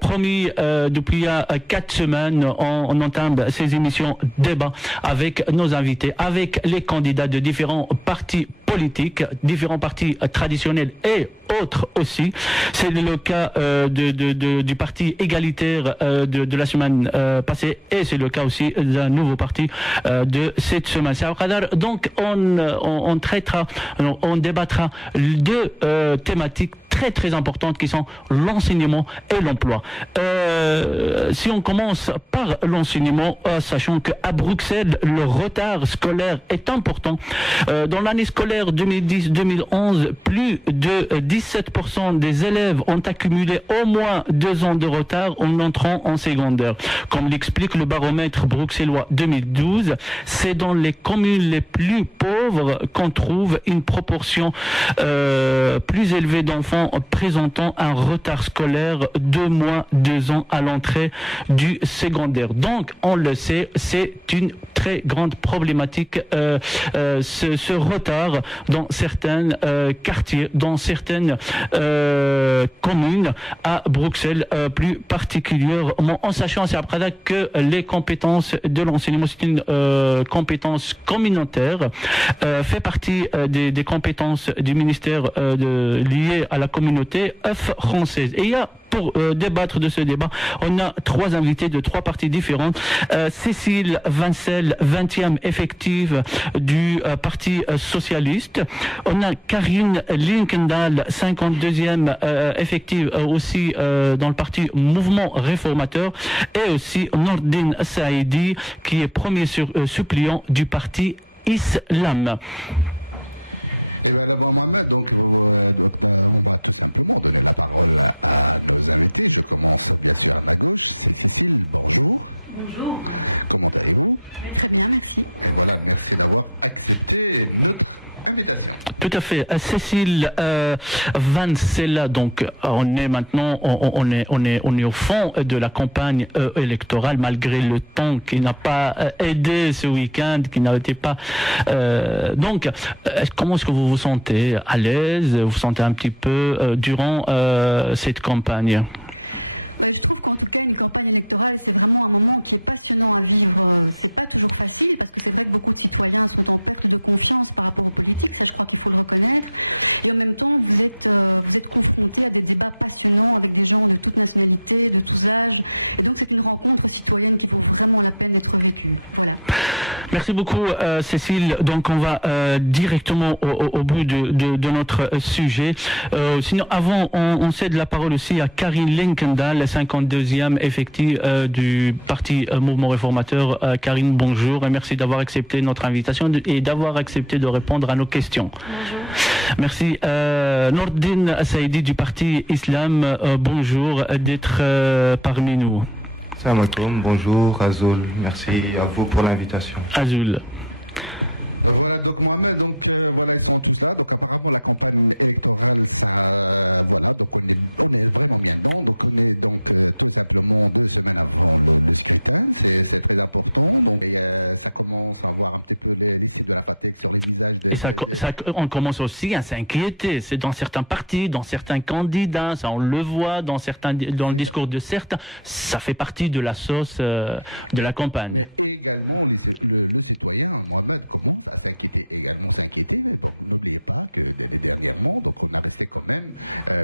Promis, depuis il y a 4 semaines, on entame ces émissions débat avec nos invités, avec les candidats de différents partis politiques, différents partis traditionnels et autres aussi. C'est le cas du parti égalitaire de la semaine passée et c'est le cas aussi d'un nouveau parti de cette semaine. Donc on traitera, on débattra deux thématiques très importantes qui sont l'enseignement et l'emploi. Si on commence par l'enseignement, sachant qu'à Bruxelles, le retard scolaire est important. Dans l'année scolaire 2010-2011, plus de 17% des élèves ont accumulé au moins 2 ans de retard en entrant en secondaire. Comme l'explique le baromètre bruxellois 2012, c'est dans les communes les plus pauvres qu'on trouve une proportion plus élevée d'enfants présentant un retard scolaire de moins 2 ans à l'entrée du secondaire. Donc, on le sait, c'est une très grande problématique, ce retard dans certains quartiers, dans certaines communes à Bruxelles, plus particulièrement, en sachant c'est après que les compétences de l'enseignement, c'est une compétence communautaire, fait partie des compétences du ministère liées à la communauté française. Et il y a, pour débattre de ce débat, on a 3 invités de 3 partis différents. Cécile Vincel, 20e effective du Parti Socialiste. On a Karine Linkendahl, 52e effective aussi dans le parti Mouvement Réformateur. Et aussi Nordin Saïdi, qui est premier suppléant du parti Islam. Eh bien, là, Mohamed, donc, on va tout simplement donner la parole à nos invités. Je commence bien sûr à ma gauche. C'est Cécile, bonjour. Bonjour. Comment allez-vous? Très bien, merci. Et voilà, merci d'avoir accepté notre invitation. Tout à fait. Cécile Vincel, donc on est maintenant, on est au fond de la campagne électorale, malgré le temps qui n'a pas aidé ce week-end, qui n'a été pas. Donc, comment est-ce que vous vous sentez à l'aise? Vous vous sentez un petit peu durant cette campagne? Je trouve qu'en tout cas, une campagne électorale, c'est vraiment un moment qui est passionnant à vivre. C'est pas toujours facile parce que c'est vrai que beaucoup de citoyens sont en perte de confiance par rapport aux politiques. Ça, je crois qu'il faut le reconnaître. Et en même temps, vous êtes confrontés à des débats passionnants avec des gens de toutes nationalités, de tous âges. Et donc, c'est une rencontre citoyenne qui vaut vraiment la peine d'être vécue. Voilà. Merci beaucoup, Cécile. Donc, on va directement au bout de notre sujet. Sinon, avant, on cède la parole aussi à Karine Linkendahl, la 52e effective du parti Mouvement Réformateur. Karine, bonjour et merci d'avoir accepté notre invitation et d'avoir accepté de répondre à nos questions. Bonjour. Merci. Nordin Saïdi du parti Islam, bonjour d'être parmi nous. Salam alaikum, bonjour Azul, merci à vous pour l'invitation. Azul. Voilà, donc Mohamed, donc voilà, ils sont tous là. Donc apparemment la campagne électorale, ça, voilà, donc on est vraiment bien dedans. Donc on est donc tout simplement 2 semaines avant le scrutin, c'est très important. Donc ça commence à voir un petit peu les signes de la fatigue sur les visages des. On commence aussi à s'inquiéter. C'est dans certains partis, dans certains candidats, ça on le voit dans le discours de certains. Ça fait partie de la sauce de la campagne. Mais également le citoyen, Mohamed, commence à s'inquiéter également, mais bon, n'oubliez pas que dernièrement, donc on a resté quand même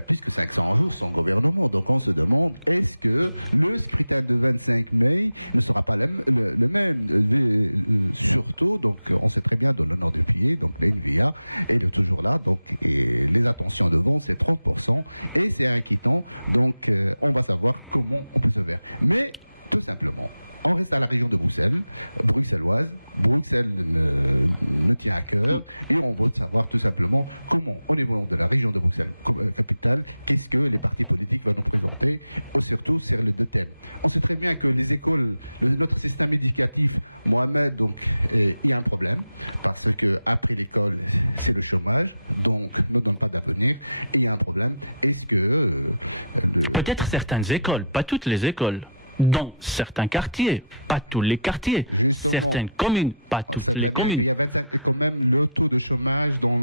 plus que 500 jours sans gouvernement. Donc on se demande, est-ce que le scrutin de 25 mai ne sera pas le même surtout, donc on sait très bien dans le nord du pays, donc l'NVA est toujours là, donc et les attentions de vente c'est 30% et c'est inquiétant. Donc on va savoir comment on peut se faire. Mais tout simplement, on reste à la région de Bruxelles, bruxelloise. Bruxelles ne tient à cœur et on veut savoir tout simplement comment, au niveau de la région de Bruxelles, capitale, qu'est-ce que les partis politiques vont nous présenter, surtout sur les deux thèmes. On sait très bien que les écoles, notre système éducatif, Mohamed, donc, il y a un problème parce que après l'école, c'est le chômage, donc ne donne pas d'avenir et il y a un problème. Est-ce que... Peut-être certaines écoles, pas toutes les écoles. Dans certains quartiers, pas tous les quartiers. Justement, certaines communes, pas toutes les communes. Il y a 25, et quand même le taux de chômage dans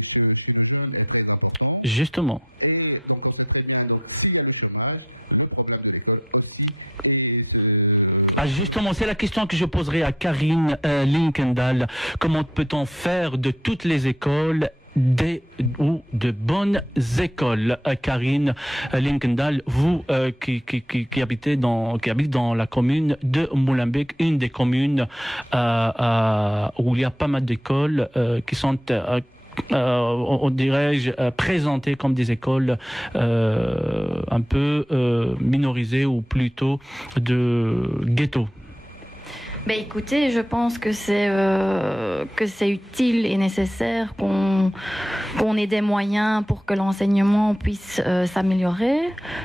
chez nos jeunes est très important. Justement. Et donc on sait très bien, donc s'il y a le chômage, le problème de l'école aussi. Et justement, c'est la question que je poserai à Karine Linkendahl. Comment peut-on faire de toutes les écoles de bonnes écoles? Karine Linkendahl, vous qui habitez dans la commune de Molenbeek, une des communes où il y a pas mal d'écoles qui sont dirais-je présentées comme des écoles un peu minorisées ou plutôt de ghetto. Ben écoutez, je pense que c'est utile et nécessaire qu'on ait des moyens pour que l'enseignement puisse s'améliorer.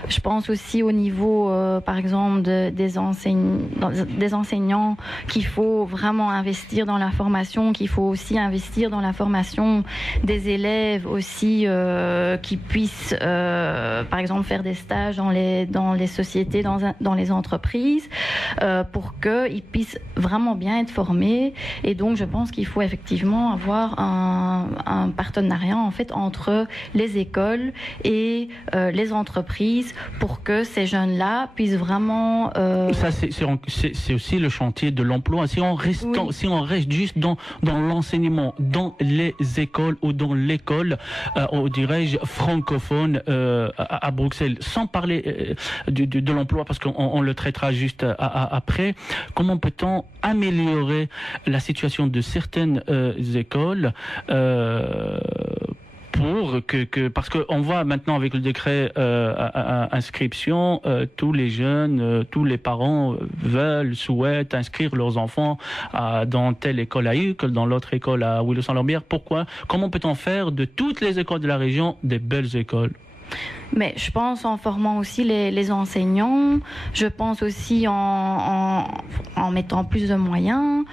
Je pense aussi au niveau, par exemple, des enseignants qu'il faut vraiment investir dans la formation, qu'il faut aussi investir dans la formation des élèves aussi qui puissent, par exemple, faire des stages dans les sociétés, dans les entreprises, pour qu'ils puissent vraiment bien être formés. Et donc je pense qu'il faut effectivement avoir un partenariat en fait entre les écoles et les entreprises pour que ces jeunes-là puissent vraiment... Ça c'est aussi le chantier de l'emploi. Si on reste juste dans l'enseignement, dans les écoles ou dans l'école, dirais-je francophone à Bruxelles, sans parler de l'emploi parce qu'on le traitera juste après, comment peut-on améliorer la situation de certaines écoles parce qu'on voit maintenant avec le décret inscription, tous les jeunes, tous les parents souhaitent inscrire leurs enfants dans telle école à Uccle, dans l'autre école à Willow-Saint-Lambert. Pourquoi? Comment peut-on faire de toutes les écoles de la région des belles écoles? Mais je pense en formant aussi les enseignants, je pense aussi en mettant plus de moyens.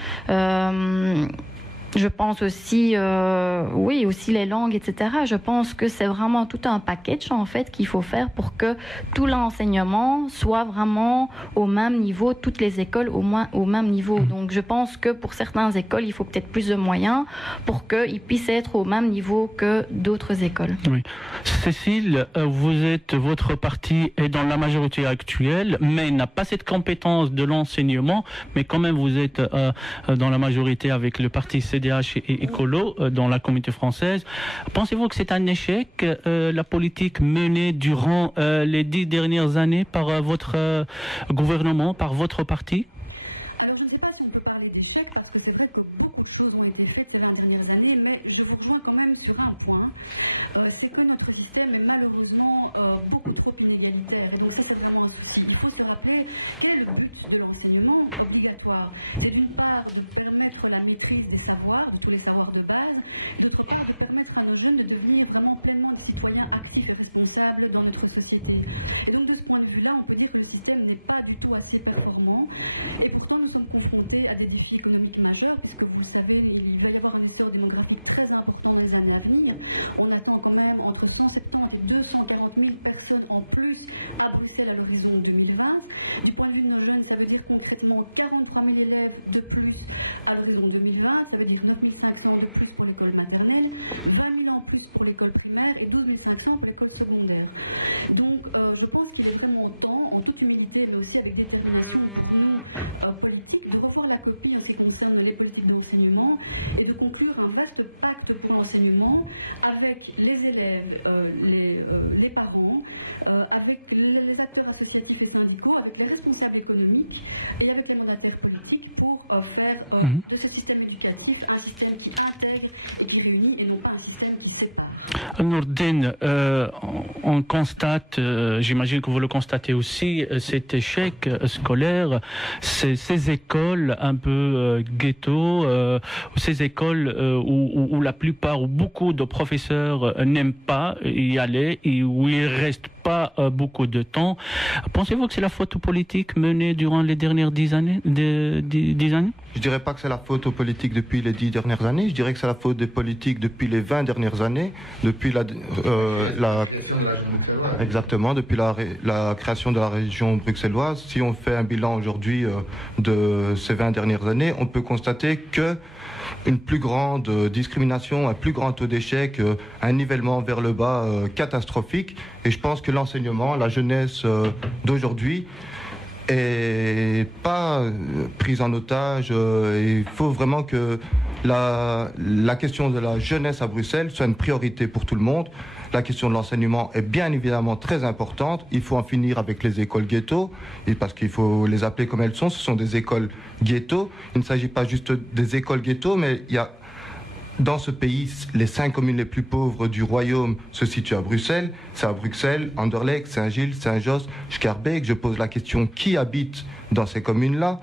Je pense aussi, aussi les langues, etc. Je pense que c'est vraiment tout un package en fait qu'il faut faire pour que tout l'enseignement soit vraiment au même niveau, toutes les écoles au même niveau. Donc je pense que pour certaines écoles, il faut peut-être plus de moyens pour qu'ils puissent être au même niveau que d'autres écoles. Oui. Cécile, votre parti est dans la majorité actuelle, mais n'a pas cette compétence de l'enseignement, mais quand même vous êtes dans la majorité avec le parti CDH et Écolo dans la communauté française. Pensez-vous que c'est un échec, la politique menée durant les 10 dernières années par votre gouvernement, par votre parti? Alors je ne sais pas si on peut parler d'échec parce que c'est vrai que beaucoup de choses ont été faites ces 20 dernières années, mais je vous rejoins quand même sur un point, c'est que notre système est malheureusement beaucoup trop inégalitaire et donc ça c'est vraiment un souci. Il faut se rappeler quel est le but de l'enseignement obligatoire. C'est d'une part de permettre la maîtrise des savoirs, de tous les savoirs de base, et d'autre part de permettre à nos jeunes de devenir vraiment pleinement des citoyens actifs et responsables dans notre société. Et donc de ce point de vue-là, on peut dire que le système n'est pas du tout assez performant. Et pourtant, nous sommes confrontés à des défis économiques majeurs, puisque vous le savez, il va y avoir un essor démographique très important dans les années à venir. On attend quand même entre 170 et 240 000 personnes en plus à Bruxelles à l'horizon 2020. Du point de vue de nos jeunes, ça veut dire concrètement 43 000 élèves de plus à l'horizon 2020. Ça veut dire 9 500 de plus pour l'école maternelle, 20 000 en plus pour l'école primaire et 12 500 pour l'école secondaire. Donc, je pense qu'il est vraiment temps, en toute humilité, mais aussi avec détermination pour nous, politique, de revoir la copie en ce qui concerne les politiques d'enseignement et de conclure un vaste pacte pour l'enseignement avec les élèves, les parents, avec les acteurs associatifs et syndicaux, avec les responsables économiques et avec les mandataires politiques pour faire de ce système éducatif un système qui intègre et qui réunit et non pas un système qui sépare. Nourdine, on constate, j'imagine que vous le constatez aussi, cet échec scolaire, ces écoles un peu ghetto, ces écoles où la plupart, où beaucoup de professeurs n'aiment pas y aller et où il ne reste pas beaucoup de temps. Pensez-vous que c'est la faute politique menée durant les dernières 10 années, 10 années? Je dirais pas que c'est la faute aux politiques depuis les 10 dernières années, je dirais que c'est la faute des politiques depuis les 20 dernières années, depuis la création de la région bruxelloise. Exactement, depuis la création de la région bruxelloise. Si on fait un bilan aujourd'hui de ces 20 dernières années, on peut constater que une plus grande discrimination, un plus grand taux d'échec, un nivellement vers le bas catastrophique. Et je pense que l'enseignement, la jeunesse d'aujourd'hui est pas prise en otage. Il faut vraiment que la question de la jeunesse à Bruxelles soit une priorité pour tout le monde. La question de l'enseignement est bien évidemment très importante. Il faut en finir avec les écoles ghetto, et parce qu'il faut les appeler comme elles sont. Ce sont des écoles ghetto. Il ne s'agit pas juste des écoles ghetto, mais il y a dans ce pays, les 5 communes les plus pauvres du royaume se situent à Bruxelles. C'est à Bruxelles, Anderlecht, Saint-Gilles, Saint-Josse, Schaerbeek. Je pose la question, qui habite dans ces communes-là?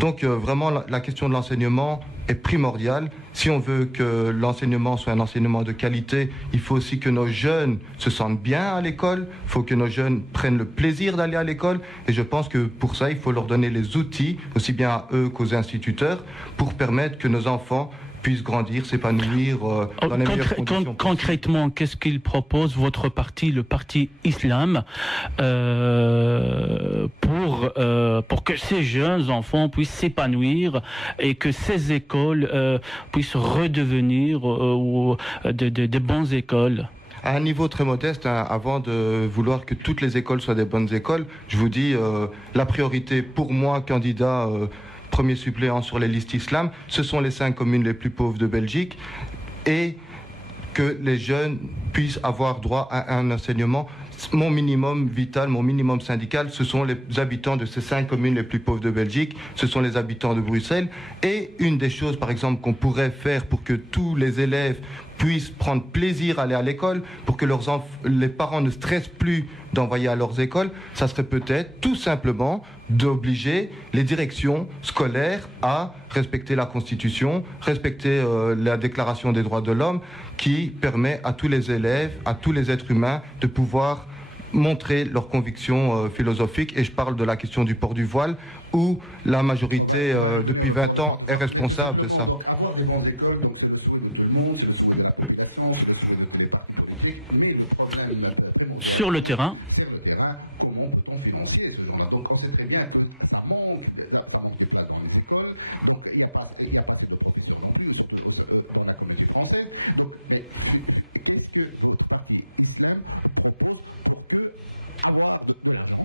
Donc vraiment, la question de l'enseignement est primordiale. Si on veut que l'enseignement soit un enseignement de qualité, il faut aussi que nos jeunes se sentent bien à l'école. Il faut que nos jeunes prennent le plaisir d'aller à l'école. Et je pense que pour ça, il faut leur donner les outils, aussi bien à eux qu'aux instituteurs, pour permettre que nos enfants puissent grandir, s'épanouir dans les meilleures conditions. Concrètement, qu'est-ce qu'il propose, votre parti, le parti Islam, pour que ces jeunes enfants puissent s'épanouir et que ces écoles puissent redevenir de bonnes écoles? À un niveau très modeste, avant de vouloir que toutes les écoles soient des bonnes écoles, je vous dis, la priorité pour moi, candidat premier suppléant sur les listes islam, ce sont les 5 communes les plus pauvres de Belgique, et que les jeunes puissent avoir droit à un enseignement. Mon minimum vital, mon minimum syndical, ce sont les habitants de ces 5 communes les plus pauvres de Belgique, ce sont les habitants de Bruxelles. Et une des choses, par exemple, qu'on pourrait faire pour que tous les élèves puissent prendre plaisir à aller à l'école, pour que les parents ne stressent plus d'envoyer à leurs écoles, ça serait peut-être tout simplement d'obliger les directions scolaires à respecter la Constitution, respecter la Déclaration des droits de l'homme, qui permet à tous les élèves, à tous les êtres humains de pouvoir montrer leurs convictions philosophiques. Et je parle de la question du port du voile, où la majorité depuis 20 ans est responsable. Mais tout simplement, donc avoir des bonnes écoles, donc c'est le souhait de tout le monde, c'est le souhait de la population, c'est le souhait de tous les partis politiques. Mais le problème primordial sur le terrain, comment peut-on financer ce genre-là? Donc on sait très bien que ça manque de place dans les écoles. Donc il n'y a pas assez de professeurs non plus, surtout dans la communauté française. Donc, mais qu'est-ce que votre parti Islam propose pour que avoir de l'argent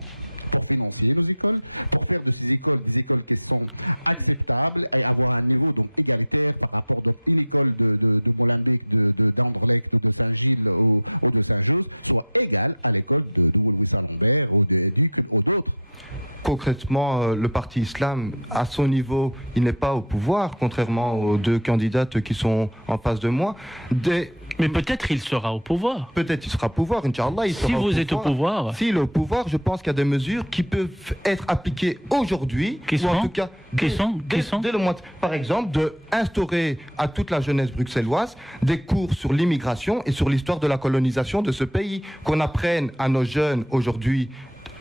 pour financer nos écoles, pour faire de ces écoles des écoles qui sont acceptables et avoir un niveau donc égalitaire par rapport à une école de Molenbeek, d'Anderlecht, de Saint-Gilles ou de Saint-Josse soit égale à l'école de Woluwe-Saint-Lambert ou d'Uccle ou d'autres. Concrètement, le parti Islam, à son niveau, il n'est pas au pouvoir, contrairement aux 2 candidates qui sont en face de moi. Mais peut-être il sera au pouvoir. Peut-être il sera au pouvoir, Inch'Allah. Si vous êtes au pouvoir. S'il est au pouvoir, je pense qu'il y a des mesures qui peuvent être appliquées aujourd'hui. Qui sont dès le mois. Par exemple, d'instaurer à toute la jeunesse bruxelloise des cours sur l'immigration et sur l'histoire de la colonisation de ce pays. Qu'on apprenne à nos jeunes aujourd'hui,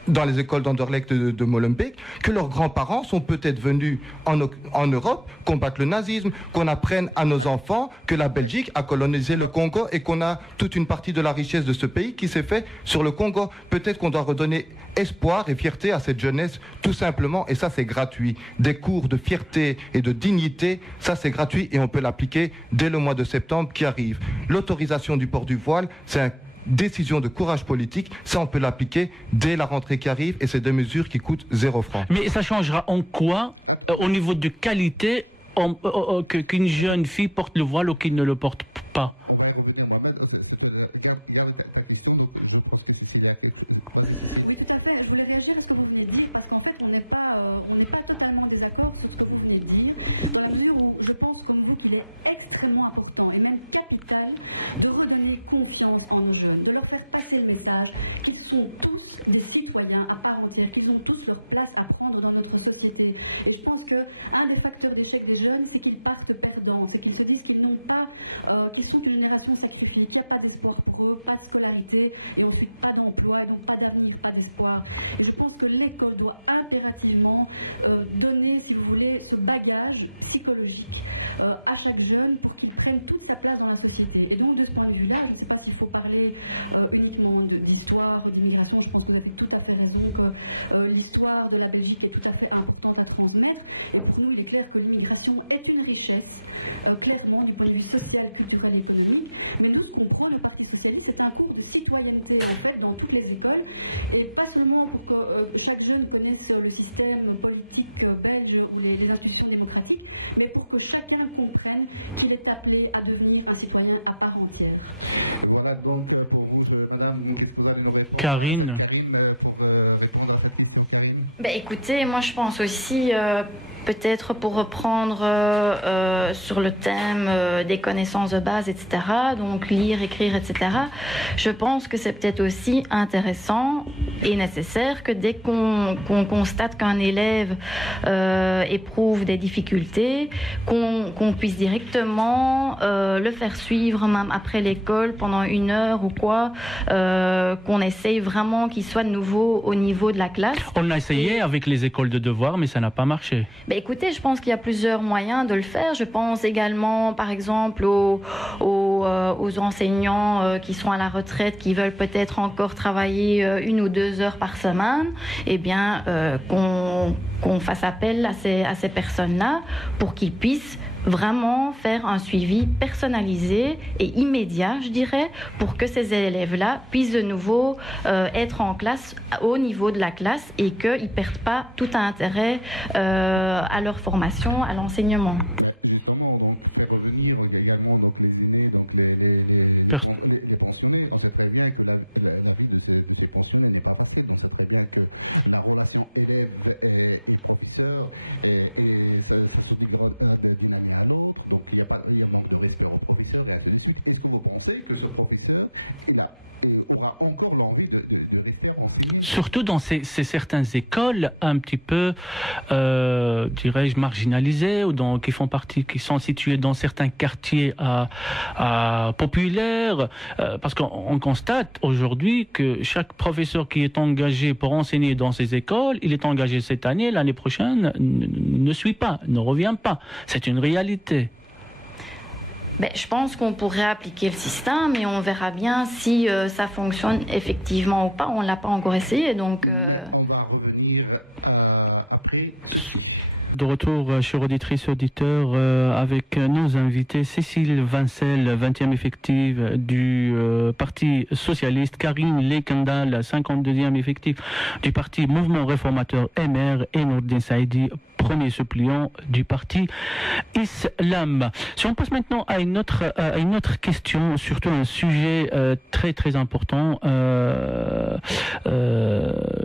dans les écoles d'Anderlecht de Molenbeek, que leurs grands-parents sont peut-être venus en Europe combattre le nazisme, qu'on apprenne à nos enfants que la Belgique a colonisé le Congo et qu'on a toute une partie de la richesse de ce pays qui s'est fait sur le Congo. Peut-être qu'on doit redonner espoir et fierté à cette jeunesse, tout simplement, et ça c'est gratuit. Des cours de fierté et de dignité, ça c'est gratuit et on peut l'appliquer dès le mois de septembre qui arrive. L'autorisation du port du voile, c'est un décision de courage politique. Ça, on peut l'appliquer dès la rentrée qui arrive, et c'est des mesures qui coûtent 0 francs. Mais ça changera en quoi au niveau de qualité qu'une jeune fille porte le voile ou qu'il ne le porte pas? On va y revenir, Mohamed. Garde ta question. Donc, je pense que Cécile a quelque chose. Vas-y, Cécile. Oui, tout à fait. Je voulais réagir à ce que vous venez de dire parce qu'en fait, on n'est pas totalement en désaccord sur ce que vous venez de dire, dans la mesure où je pense, comme vous, qu'il est extrêmement important et même capital de redonner confiance en nos jeunes, de leur faire passer le message qu'ils sont tous des citoyens à part entière, qu'ils ont tous leur place à prendre dans notre société. Et je pense que un des facteurs d'échec des jeunes, c'est qu'ils partent perdants, c'est qu'ils se disent qu'ils n'ont pas, qu'ils sont une génération sacrifiée, qu'il n'y a pas d'espoir pour eux, pas de scolarité et ensuite pas d'emploi et donc pas d'avenir, pas d'espoir. Et je pense que l'école doit impérativement donner, si vous voulez, ce bagage psychologique à chaque jeune pour qu'il prenne toute sa place dans la société. Et donc de ce point de vue-là, je ne sais pas s'il faut parler uniquement d'histoire, d'immigration. Je pense que vous avez tout à fait raison que l'histoire de la Belgique est tout à fait importante à transmettre. Et pour nous, il est clair que l'immigration est une richesse, clairement, du point de vue social, culturel et économique. Mais nous, ce qu'on prône au Parti Socialiste, c'est un cours de citoyenneté, en fait, dans toutes les écoles. Et pas seulement pour que chaque jeune connaisse le système politique belge ou les institutions démocratiques, mais pour que chacun comprenne qu'il est appelé à devenir un citoyen à part entière. Voilà, donc, pour vous, madame, qu'est-ce que vous allez nous répondre? Karine, pour répondre à cette question, Karine. Écoutez, moi, je pense aussi... peut-être pour reprendre sur le thème des connaissances de base, etc., donc lire, écrire, etc., je pense que c'est peut-être aussi intéressant et nécessaire que dès qu'on constate qu'un élève éprouve des difficultés, qu'on puisse directement le faire suivre, même après l'école, pendant 1 heure ou quoi, qu'on essaye vraiment qu'il soit de nouveau au niveau de la classe. On a essayé avec les écoles de devoirs, mais ça n'a pas marché. Écoutez, je pense qu'il y a plusieurs moyens de le faire. Je pense également, par exemple, aux enseignants qui sont à la retraite, qui veulent peut-être encore travailler 1 ou 2 heures par semaine, eh bien, qu'on fasse appel à ces personnes-là pour qu'ils puissent vraiment faire un suivi personnalisé et immédiat, je dirais, pour que ces élèves-là puissent de nouveau être en classe, au niveau de la classe, et qu'ils ne perdent pas tout intérêt à leur formation, à l'enseignement. Justement, donc faire revenir également donc les aînés, donc les pensionnés. On sait très bien que la vie de ces pensionnés n'est pas facile. On sait très bien que la relation élève et professeur et ça se dégrade d'une année à l'autre, donc il y a un manque de respect au professeur et ainsi de suite. Est-ce que vous pensez que ce professeur aura encore l'envie de rester à enseigner? Surtout dans ces certaines écoles un petit peu, dirais-je, marginalisées, ou qui sont situées dans certains quartiers populaires, parce qu'on constate aujourd'hui que chaque professeur qui est engagé pour enseigner dans ces écoles, il est engagé cette année, l'année prochaine ne suit pas, ne revient pas. C'est une réalité. Je pense qu'on pourrait appliquer le système et on verra bien si ça fonctionne effectivement ou pas. On ne l'a pas encore essayé. Donc, Mais on va revenir après ceci. De retour, chers auditrices et auditeurs, avec nos invités Cécile Vincel, 20e effective du Parti Socialiste, Karine Lekendal, 52e effective du Parti Mouvement Réformateur MR, et Nourdine Saïdi, premier suppléant du Parti Islam. Si on passe maintenant à une autre question, surtout un sujet très très important,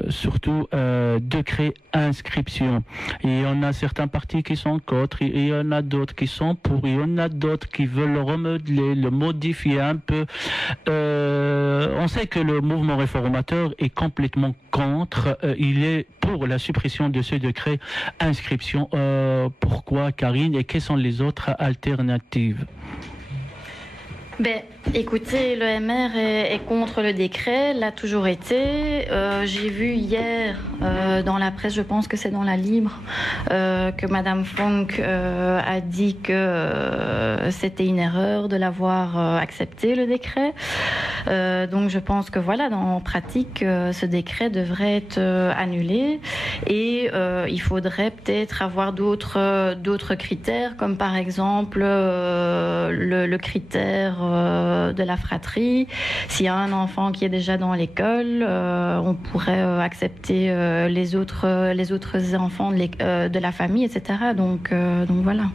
surtout décret inscription. Et on a certains partis qui sont contre, et il y en a d'autres qui sont pour, il y en a d'autres qui veulent le remodeler, le modifier un peu. On sait que le mouvement réformateur est complètement contre, il est pour la suppression de ce décret inscription. Pourquoi, Karine, et quelles sont les autres alternatives? Écoutez, le MR est contre le décret, l'a toujours été. J'ai vu hier dans la presse, je pense que c'est dans la Libre, que Madame Fonck a dit que c'était une erreur de l'avoir accepté, le décret. Donc je pense que voilà, en pratique, ce décret devrait être annulé, et il faudrait peut-être avoir d'autres critères, comme par exemple le critère de la fratrie. S'il y a un enfant qui est déjà dans l'école, on pourrait accepter les autres enfants de la famille, etc. Donc voilà.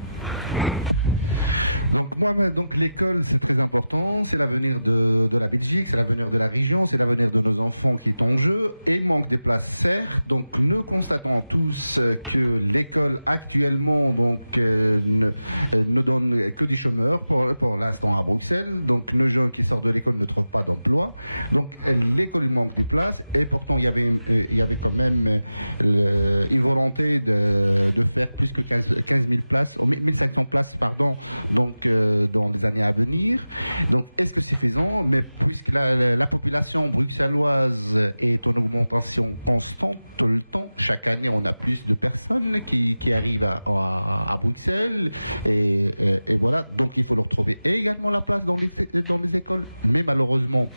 Donc l'école, c'est très important, c'est l'avenir de la Belgique, c'est l'avenir de la région, c'est l'avenir de nos enfants qui est en jeu, et il manque des places, certes. Donc nous constatons tous que l'école actuellement ne donne que des chômeurs pour l'instant à Bruxelles. Donc nos jeunes qui sortent de l'école ne trouvent pas d'emploi. Donc l'école, il manque des places, et pourtant il y avait quand même une volonté de faire plus que 15 000 places, 1500 places, pardon, donc dans les années à venir. Donc est-ce que c'est faisant? Mais puisque la population bruxelloise est en augmentation constante tout le temps, chaque année on a plus de personnes qui arrivent à Bruxelles, et voilà, donc il faut leur trouver également la place dans les écoles. Mais malheureusement,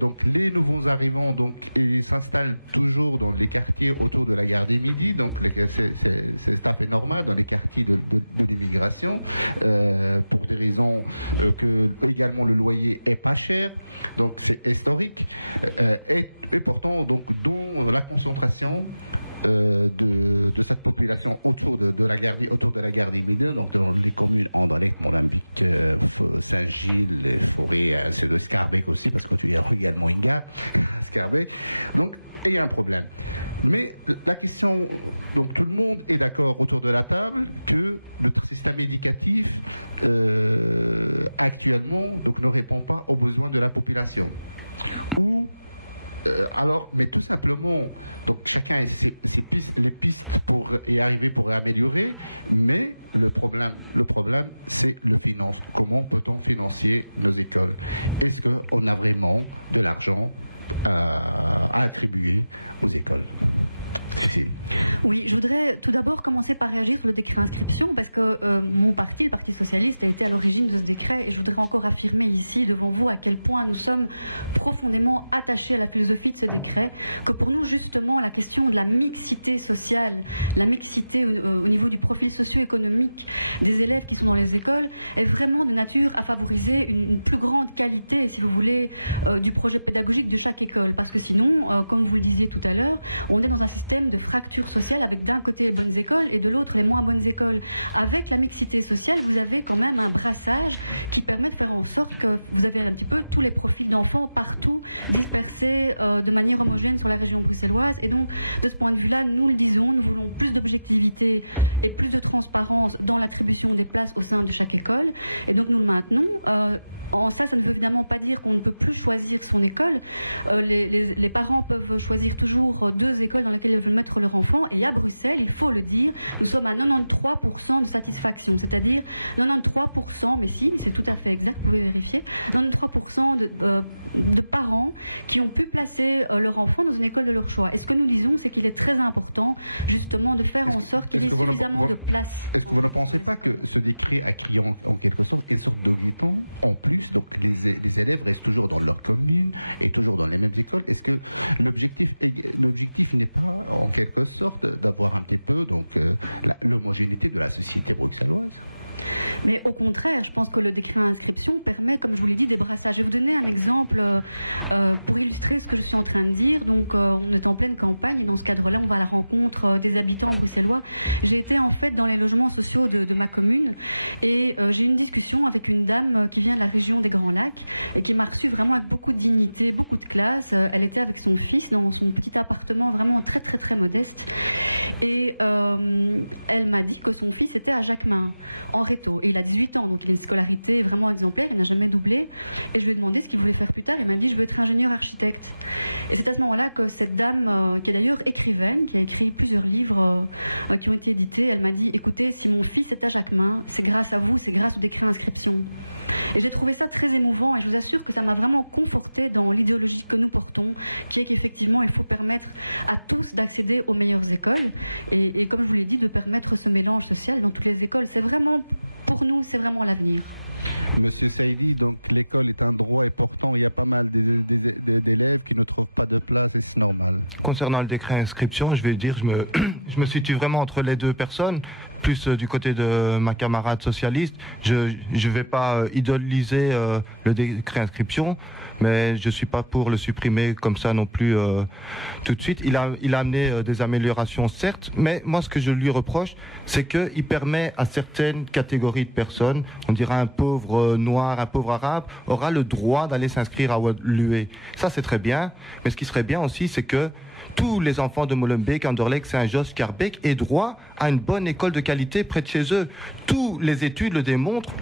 donc les nouveaux arrivants, donc ils s'installent toujours dans les quartiers autour de la gare des Midi, donc c'est tout à fait normal, dans les quartiers de l'immigration, pour des raisons que également le loyer est pas cher, donc c'est historique, et pourtant donc dont la concentration de cette population autour de la gare des Midi, donc dans les communes Anderlecht, Molenbeek, Saint-Gilles, Forêt, c'est de Schaerbeek aussi, parce que tu y as également une gare à Schaerbeek. Donc il y a un problème. Mais la question, donc tout le monde est d'accord autour de la table que notre système éducatif actuellement donc ne répond pas aux besoins de la population. Mais tout simplement, donc chacun a les pistes pour y arriver, pour améliorer, mais le problème, c'est le finance. Comment peut-on financer nos écoles? Est-ce qu'on a vraiment de l'argent à attribuer aux écoles? Cécile. Oui, je voudrais tout d'abord commencer par réagir sur le décret inscription, parce que mon parti, le Parti Socialiste, a été à l'origine de ce décret, et je voudrais encore affirmer ici devant vous à quel point nous sommes profondément attachés à la philosophie de ce décret, que pour nous justement la question de la mixité sociale, la mixité au niveau du profil socio-économique des élèves qui sont dans les écoles est vraiment de nature à favoriser une plus grande qualité, si vous voulez, du projet pédagogique de chaque école, parce que sinon, comme vous le disiez tout à l'heure, on est dans un système de fracture sociale avec d'un côté les bonnes écoles et de l'autre les moins bonnes écoles. Avec la mixité sociale, vous avez quand même un brassage qui permet de faire en sorte que vous avez un petit peu tous les profils d'enfants partout dispersés de manière homogène sur la région bruxelloise. Et donc, de ce point de vue-là, nous le disons, nous voulons plus d'objectivité et plus de transparence dans l'attribution des places au sein de chaque école. Et donc, nous le maintenons. Ça ne veut évidemment pas dire qu'on ne peut plus choisir son école. Les parents peuvent choisir toujours 2 écoles dans lesquelles ils veulent mettre leur enfant. Et à Bruxelles, il faut le dire, nous sommes à 93% de satisfaction. C'est-à-dire 93%, mais si, c'est tout à fait exact, vous pouvez vérifier, 93% de parents qui ont pu placer leur enfant dans une école de leur choix. Et ce que nous disons, c'est qu'il est très important justement de faire en sorte qu'il y ait suffisamment de place. Est-ce que vous ne pensez pas que ce décret a créé en quelque sorte une sorte d'ogueton en plus? Donc les élèves restent toujours dans leur commune et toujours dans les mêmes écoles. Est-ce que l'objectif n'est pas en quelque sorte d'avoir un petit peu l'homogénéité de la société bruxelloise? Mais au contraire, je pense que le décret inscription permet, comme je vous l'ai dit, des brassages. Je vais vous donner un exemple pour illustrer ce que je suis en train de dire. Donc, on est en pleine campagne et dans ce cadre-là, on va à la rencontre des habitants bruxellois. J'ai été en fait dans les logements sociaux de ma commune et j'ai eu une discussion avec une dame qui vient de la région des Grands Lacs et qui m'a reçue vraiment avec beaucoup de dignité, beaucoup de classe. Elle était avec son fils dans son petit appartement vraiment très très très modeste et elle m'a dit que son fils était à Jacquemin en Réto. Et il a 18 ans, donc il a une scolarité vraiment exemplaire, il n'a jamais doublé. Et je lui ai demandé ce qu'il voulait faire plus tard. Il m'a dit, je veux être ingénieur architecte. Et c'est à ce moment-là que cette dame, qui est d'ailleurs écrivaine, qui a écrit plusieurs livres qui ont été édités, elle m'a dit, écoutez, si mon fils est à Jacquemin, c'est grâce à vous, c'est grâce au décret inscription. Et j'ai trouvé ça très émouvant et je vous assure que ça m'a vraiment conforté dans l'idéologie que nous portons, qui est qu'effectivement, il faut permettre à tous d'accéder aux meilleures écoles. Et comme je vous l'ai dit, de permettre ce mélange social dans toutes les écoles. C'est vraiment, pour nous, c'est vraiment l'avenir. Monsieur Saïdi, donc l'école est un droit et pourtant il y a pas mal d'élèves qui ne trouvent pas de place et c'est normal. Concernant le décret inscription, je vais dire, je me situe vraiment entre les deux personnes. plus du côté de ma camarade socialiste. Je ne vais pas idoliser le décret d'inscription, mais je ne suis pas pour le supprimer comme ça non plus tout de suite. Il a amené des améliorations, certes, mais moi ce que je lui reproche, c'est qu'il permet à certaines catégories de personnes, on dirait un pauvre noir, un pauvre arabe, aura le droit d'aller s'inscrire à l'UE. Ça c'est très bien, mais ce qui serait bien aussi, c'est que tous les enfants de Molenbeek, Anderlecht, Saint-Josse, Schaerbeek aient droit à une bonne école de qualité près de chez eux. Toutes les études le démontrent.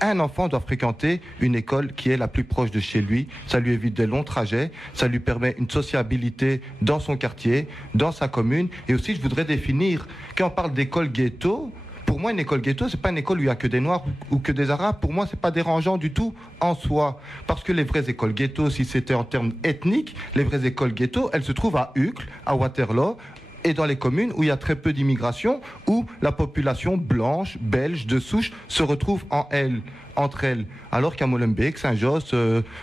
Un enfant doit fréquenter une école qui est la plus proche de chez lui. Ça lui évite des longs trajets, ça lui permet une sociabilité dans son quartier, dans sa commune. Et aussi, je voudrais définir, quand on parle d'école ghetto, pour moi, une école ghetto, c'est pas une école où il y a que des Noirs ou que des Arabes. Pour moi, c'est pas dérangeant du tout en soi. Parce que les vraies écoles ghetto, si c'était en termes ethniques, les vraies écoles ghetto, elles se trouvent à Uccle, à Waterloo, et dans les communes où il y a très peu d'immigration, où la population blanche, belge, de souche, se retrouve entre elles. Alors qu'à Molenbeek, Saint-Josse,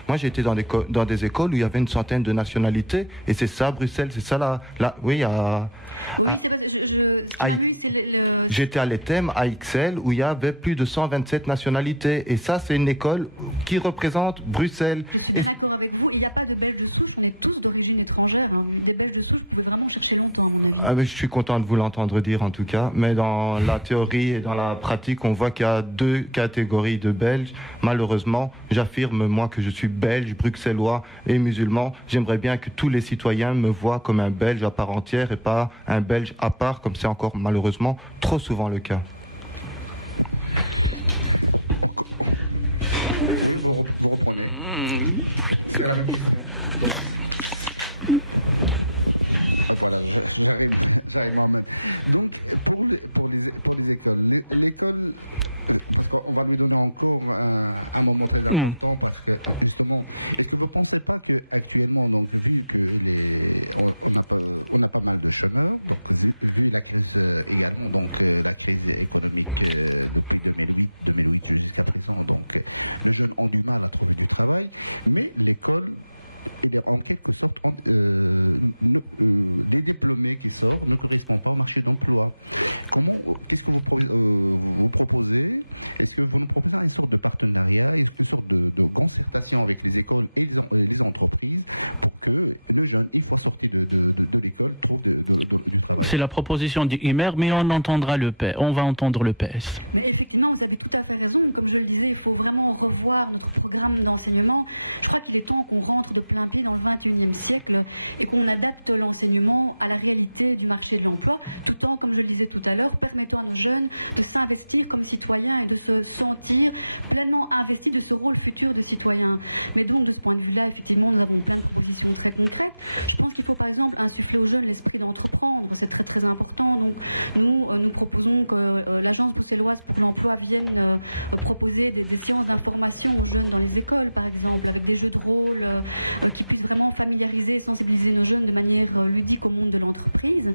moi j'ai été dans des écoles où il y avait une centaine de nationalités, et c'est ça, Bruxelles, c'est ça oui, c'est parce que ce qui m'amuse, c'est J'étais à l'ETEM, à XL, où il y avait plus de 127 nationalités, et ça c'est une école qui représente Bruxelles. Je suis bien d'accord avec vous, il n'y a pas de Belges de souche, on est tous d'origine étrangère, hein. Des Belges de souche, vous pouvez vraiment chercher longtemps à mon avis. Mais je suis content de vous l'entendre dire en tout cas, mais dans la théorie et dans la pratique, on voit qu'il y a deux catégories de Belges. Malheureusement, j'affirme moi que je suis belge, bruxellois et musulman. J'aimerais bien que tous les citoyens me voient comme un Belge à part entière et pas un Belge à part, comme c'est encore malheureusement trop souvent le cas. Oui, vous reprenez. C'est la même question. Voilà, j'arrive Mohamed. Donc, pour les écoles, l'école, parce qu'on va lui donner encore un moment très important, parce que justement, est-ce que vous ne pensez pas qu'actuellement, donc vu que on a pas mal de chômeurs, donc vu la crise également, donc la crise économique depuis 2008 jusqu'à présent, donc les jeunes ont du mal à trouver du travail, mais l'école, et en quelque sorte, les diplômés qui sortent ne correspondent pas au marché d'emploi. Qu'est-ce que vous proposez? Est-ce que vous nous proposez une sorte de partenariat, une sorte de concertation avec les écoles et les entreprises pour que les jeunes, une fois sortis de l'école, trouvent du travail? C'est la proposition du IMER, mais on va entendre le PS. Mais effectivement, vous avez tout à fait raison. Comme je le disais, il faut vraiment revoir notre programme d'enseignement. Je crois qu'il est temps qu'on rentre de plein pied dans le 21e siècle et qu'on adapte l'enseignement à la réalité du marché de l'emploi, tout en, comme je le disais tout à l'heure, permettant à nos jeunes de s'investir comme citoyens et de se sentir pleinement investis de ce rôle futur de citoyen. Mais donc, de ce point de vue-là, effectivement, nous avons plein de propositions très concrètes. Je pense qu'il faut, par exemple, insuffler aux jeunes l'esprit d'entreprendre. C'est très, très important. Donc, nous proposons que l'Agence bruxelloise pour l'emploi vienne proposer des séances d'information aux jeunes dans les écoles, par exemple, avec des jeux de rôle qui puissent vraiment familiariser et sensibiliser nos jeunes de manière ludique au monde de l'entreprise.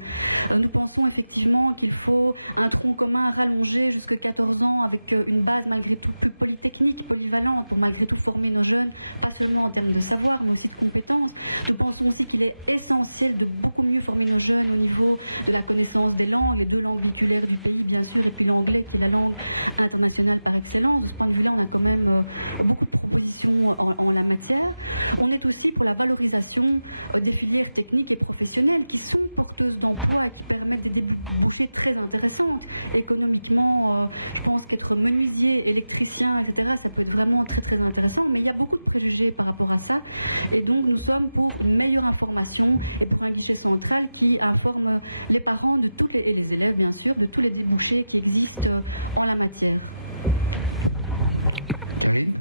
Nous pensons effectivement qu'il faut un tronc commun rallongé jusqu'à 14 ans avec une base malgré tout plus polytechnique, polyvalente, pour malgré tout former nos jeunes, pas seulement en termes de savoir, mais aussi de compétences. Nous pensons aussi qu'il est essentiel de beaucoup mieux former nos jeunes au niveau de la connaissance des langues, les deux langues véhiculaires du pays, bien sûr, et puis l'anglais qui est la langue internationale par excellence. De ce point de vue-là, on a quand même beaucoup de propositions en la matière. On est aussi pour la valorisation des filières techniques et professionnelles qui sont porteuses d'emplois et qui permettent des débouchés très intéressantes. Économiquement, je pense qu'être menuisier, électricien, etc., ça peut être vraiment très très intéressant, mais il y a beaucoup de préjugés par rapport à ça. Et donc nous sommes pour une meilleure information et pour un guichet central qui informe les parents et les élèves, bien sûr, de tous les débouchés qui existent en la matière. Karine ?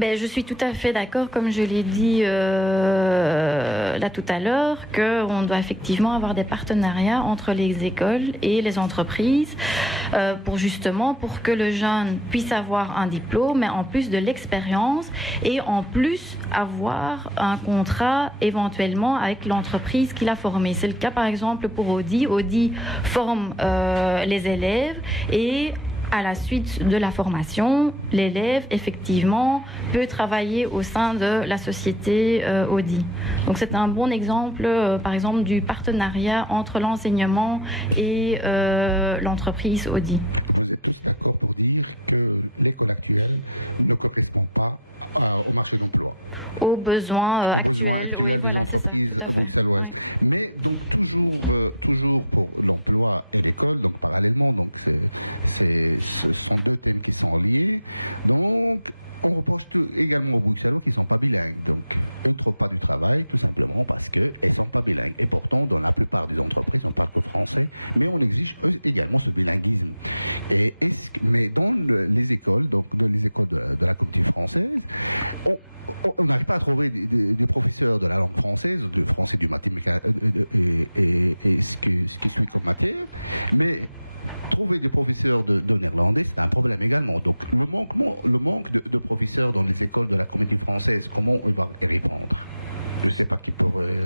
Je suis tout à fait d'accord, comme je l'ai dit là tout à l'heure, qu'on doit effectivement avoir des partenariats entre les écoles et les entreprises pour que le jeune puisse avoir un diplôme, mais en plus de l'expérience et en plus avoir un contrat éventuellement avec l'entreprise qu'il a formée. C'est le cas par exemple pour Audi. Audi forme les élèves et à la suite de la formation, l'élève, effectivement, peut travailler au sein de la société Audi. Donc c'est un bon exemple, par exemple, du partenariat entre l'enseignement et l'entreprise Audi. Vous êtes tous d'accord pour dire que l'école actuelle ne correspond pas au marché d'emploi, aux besoins actuels des entreprises bruxelloises. Mais donc toujours pour l'emploi et l'école, donc parallèlement, donc ce sont deux thèmes qui sont liés. Donc on reproche également aux Bruxellois qui ne sont pas bilingues. Donc, elles ne trouvent pas du travail, tout simplement parce qu'elles ne sont pas bilingues. Et pourtant, dans la plupart des entreprises, on ne parle que français, mais on exige également ce bilinguisme. Mais dans les écoles, donc dans les écoles de la communauté française, on n'arrive pas à trouver des professeurs de la langue française, de français, du mathématique et ce qui suit comme matière, mais trouver des professeurs de néerlandais, c'est un problème également. Donc le manque de professeurs dans les écoles de la communauté française, comment on va y répondre? Je ne sais pas qui pourrait...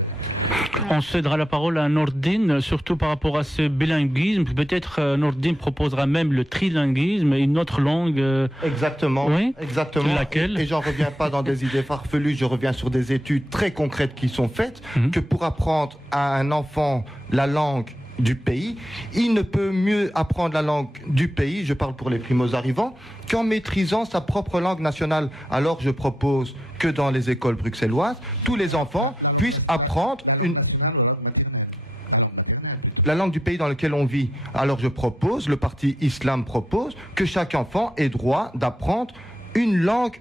On cédera la parole à Nordine, surtout par rapport à ce bilinguisme. Peut-être Nordine proposera même le trilinguisme, une autre langue. Exactement. Oui. Exactement. Laquelle? Et j'en reviens pas dans des idées farfelues, je reviens sur des études très concrètes qui sont faites, que pour apprendre à un enfant la langue du pays, il ne peut mieux apprendre la langue du pays, je parle pour les primo-arrivants, qu'en maîtrisant sa propre langue nationale. Alors je propose que dans les écoles bruxelloises, tous les enfants puissent apprendre la langue nationale ou la langue maternelle. La langue maternelle plutôt. La langue du pays dans lequel on vit. Alors je propose, le parti Islam propose, que chaque enfant ait droit d'apprendre une langue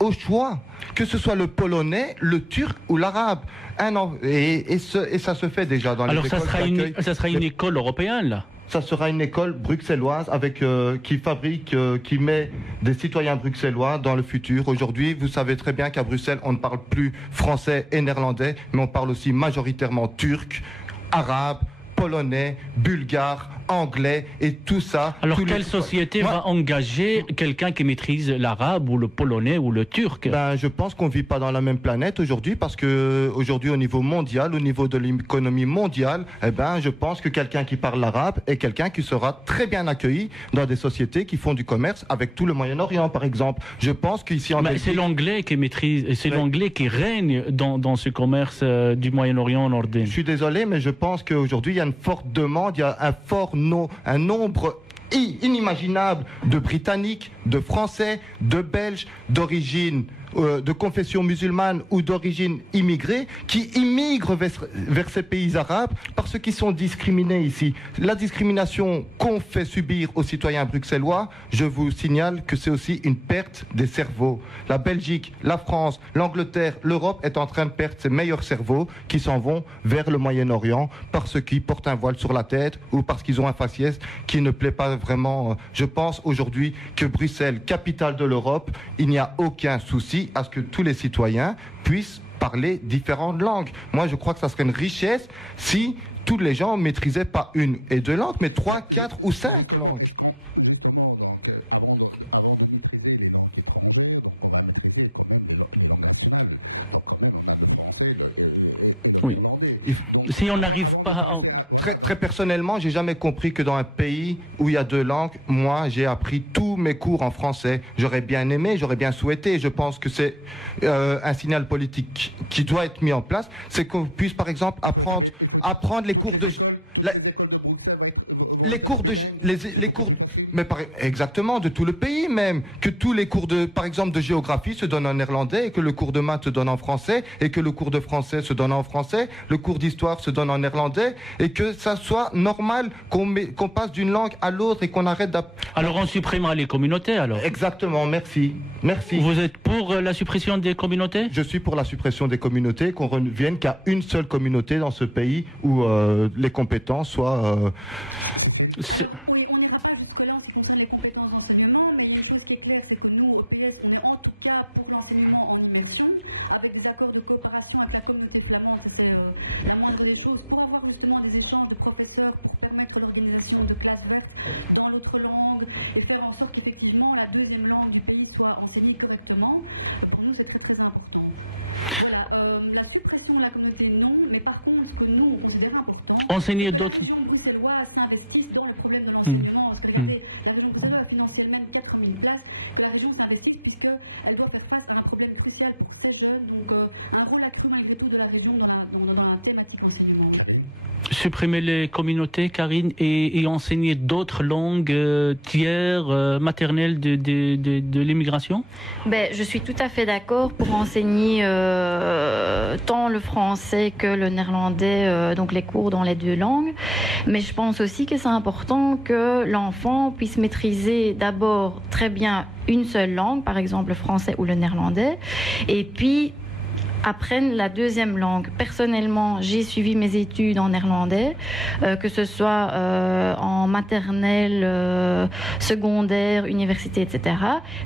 au choix, que ce soit le polonais, le turc ou l'arabe. Et ça se fait déjà dans les écoles. Alors ça sera une école européenne là? Ça sera une école bruxelloise avec qui met des citoyens bruxellois dans le futur. Aujourd'hui, vous savez très bien qu'à Bruxelles, on ne parle plus français et néerlandais, mais on parle aussi majoritairement turc, arabe, polonais, bulgare, anglais et tout ça. Alors quelle société va engager quelqu'un qui maîtrise l'arabe ou le polonais ou le turc? Je pense qu'on ne vit pas dans la même planète aujourd'hui, parce que aujourd'hui au niveau mondial, au niveau de l'économie mondiale, je pense que quelqu'un qui parle l'arabe est quelqu'un qui sera très bien accueilli dans des sociétés qui font du commerce avec tout le Moyen-Orient par exemple. Je pense qu'ici en Belgique... C'est l'anglais qui maîtrise, c'est l'anglais qui règne dans ce commerce du Moyen-Orient nordin. Je suis désolé, mais je pense qu'aujourd'hui il y a une forte demande, il y a un nombre inimaginable de Britanniques, de Français, de Belges, d'origine de confession musulmane ou d'origine immigrée qui immigrent vers ces pays arabes parce qu'ils sont discriminés ici. La discrimination qu'on fait subir aux citoyens bruxellois, je vous signale que c'est aussi une perte des cerveaux. La Belgique, la France, l'Angleterre, l'Europe est en train de perdre ses meilleurs cerveaux qui s'en vont vers le Moyen-Orient parce qu'ils portent un voile sur la tête ou parce qu'ils ont un faciès qui ne plaît pas vraiment. Je pense aujourd'hui que Bruxelles, capitale de l'Europe, il n'y a aucun souci à ce que tous les citoyens puissent parler différentes langues. Moi, je crois que ça serait une richesse si tous les gens maîtrisaient pas une et deux langues, mais 3, 4 ou 5. Justement, donc, avant de maîtriser les langues étrangères, donc on va maîtriser quand même les langues nationales. Donc quand même, on a le français et le néerlandais. Donc si on avant de penser à... Voilà, très personnellement, j'ai jamais compris que dans un pays où il y a deux langues, moi, j'ai appris tous mes cours en français. J'aurais bien aimé, j'aurais bien souhaité. Je pense que c'est un signal politique qui doit être mis en place. C'est qu'on puisse, par exemple, apprendre les toutes les écoles de Bruxelles vont être bilingues. C'est beaucoup plus facile. Mais exactement, de tout le pays même. Que tous les cours par exemple, de géographie se donnent en néerlandais, et que le cours de maths se donne en français, et que le cours de français se donne en français, le cours d'histoire se donne en néerlandais, et que ça soit normal qu'on passe d'une langue à l'autre et qu'on arrête Alors on supprimera les communautés alors. Exactement, merci. Merci. Vous êtes pour la suppression des communautés? Je suis pour la suppression des communautés, qu'on revienne qu'à une seule communauté dans ce pays où les compétences soient... Alors oui, on n'ira pas jusque-là en ce qui concerne les compétences d'enseignement, mais il y a une chose qui est claire, c'est que nous, au PS, on est en tout cas pour l'enseignement en immersion, avec des accords de coopération avec la communauté flamande, c'est la moindre des choses, pour avoir justement des échanges de professeurs, pour permettre l'organisation de classes vertes dans l'autre langue, et faire en sorte qu'effectivement la deuxième langue du pays soit enseignée enseigner correctement, pour nous c'est très très important. Voilà, la suppression de la communauté, non, mais par contre, ce que nous on considère important, c'est que la région bruxelloise s'investisse dans le problème de l'enseignement, parce que regardez, la région bruxelloise a financé elle-même 4000 places, que la région s'investisse puisqu'elle doit faire face à un problème crucial pour ces jeunes, donc un rôle accru malgré tout de la région dans la thématique enseignement. Oui. Karine? Supprimer les communautés, Karine, et enseigner d'autres langues tiers, maternelles de l'immigration? Je suis tout à fait d'accord pour enseigner tant le français que le néerlandais, donc les cours dans les deux langues. Mais je pense aussi que c'est important que l'enfant puisse maîtriser d'abord très bien une seule langue, par exemple le français ou le néerlandais, et puis apprennent la deuxième langue. Personnellement, j'ai suivi mes études en néerlandais, que ce soit en maternelle, secondaire, université, etc.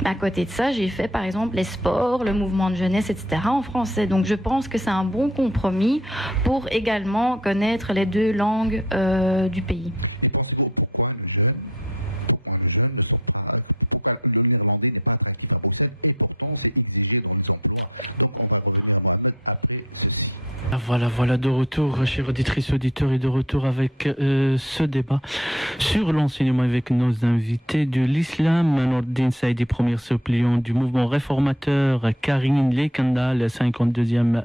Mais à côté de ça, j'ai fait par exemple les sports, le mouvement de jeunesse, etc. en français. Donc je pense que c'est un bon compromis pour également connaître les deux langues du pays. Et pensez-vous pourquoi nos jeunes ne sont pas, pourquoi le néerlandais n'est pas attractif à Bruxelles, et pourtant c'est exigé dans les emplois. Donc on va revenir à Mohamed après ceci. Voilà, de retour, chers auditrices, auditeurs, et de retour avec ce débat sur l'enseignement avec nos invités de l'islam, Nordine Saïdi, premier suppléant du mouvement réformateur, Karine Lekendal, 52e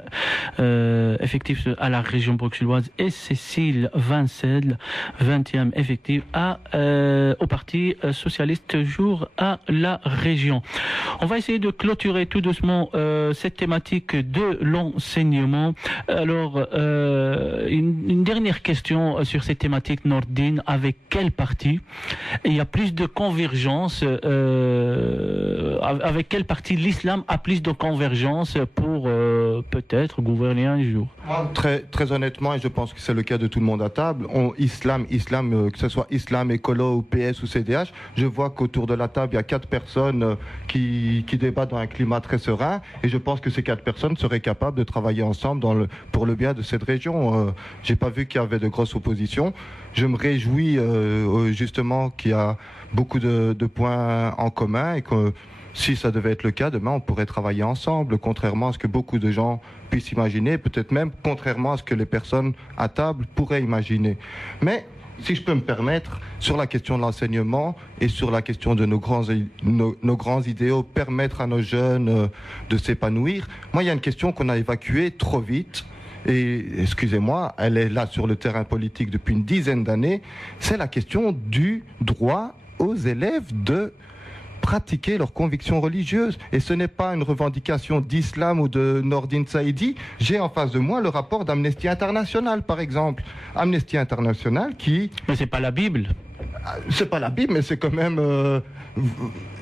effectif à la région bruxelloise, et Cécile Vincel, 20e effectif au Parti socialiste, toujours à la région. On va essayer de clôturer tout doucement cette thématique de l'enseignement. Alors, une dernière question sur cette thématique, Nordine. Avec quel parti il y a plus de convergence avec quel parti l'islam a plus de convergence pour peut-être gouverner un jour? Très honnêtement, et je pense que c'est le cas de tout le monde à table, islam, que ce soit islam, écolo, ou PS ou CDH, je vois qu'autour de la table, il y a 4 personnes qui débattent dans un climat très serein, et je pense que ces 4 personnes seraient capables de travailler ensemble pour le bien de cette région. J'ai pas vu qu'il y avait de grosses oppositions. Je me réjouis justement qu'il y a beaucoup de points en commun, et que si ça devait être le cas, demain on pourrait travailler ensemble, contrairement à ce que beaucoup de gens puissent imaginer, peut-être même contrairement à ce que les personnes à table pourraient imaginer. Mais si je peux me permettre, sur la question de l'enseignement et sur la question de nos grands idéaux, permettre à nos jeunes de s'épanouir, moi il y a une question qu'on a évacuée trop vite, et excusez-moi, elle est là sur le terrain politique depuis une dizaine d'années, c'est la question du droit aux élèves de pratiquer leurs convictions religieuses. Et ce n'est pas une revendication d'islam ou de Nordine Saïdi. J'ai en face de moi le rapport d'Amnesty International, par exemple. Amnesty International qui... Mais c'est pas la Bible. C'est pas la Bible, mais c'est quand même...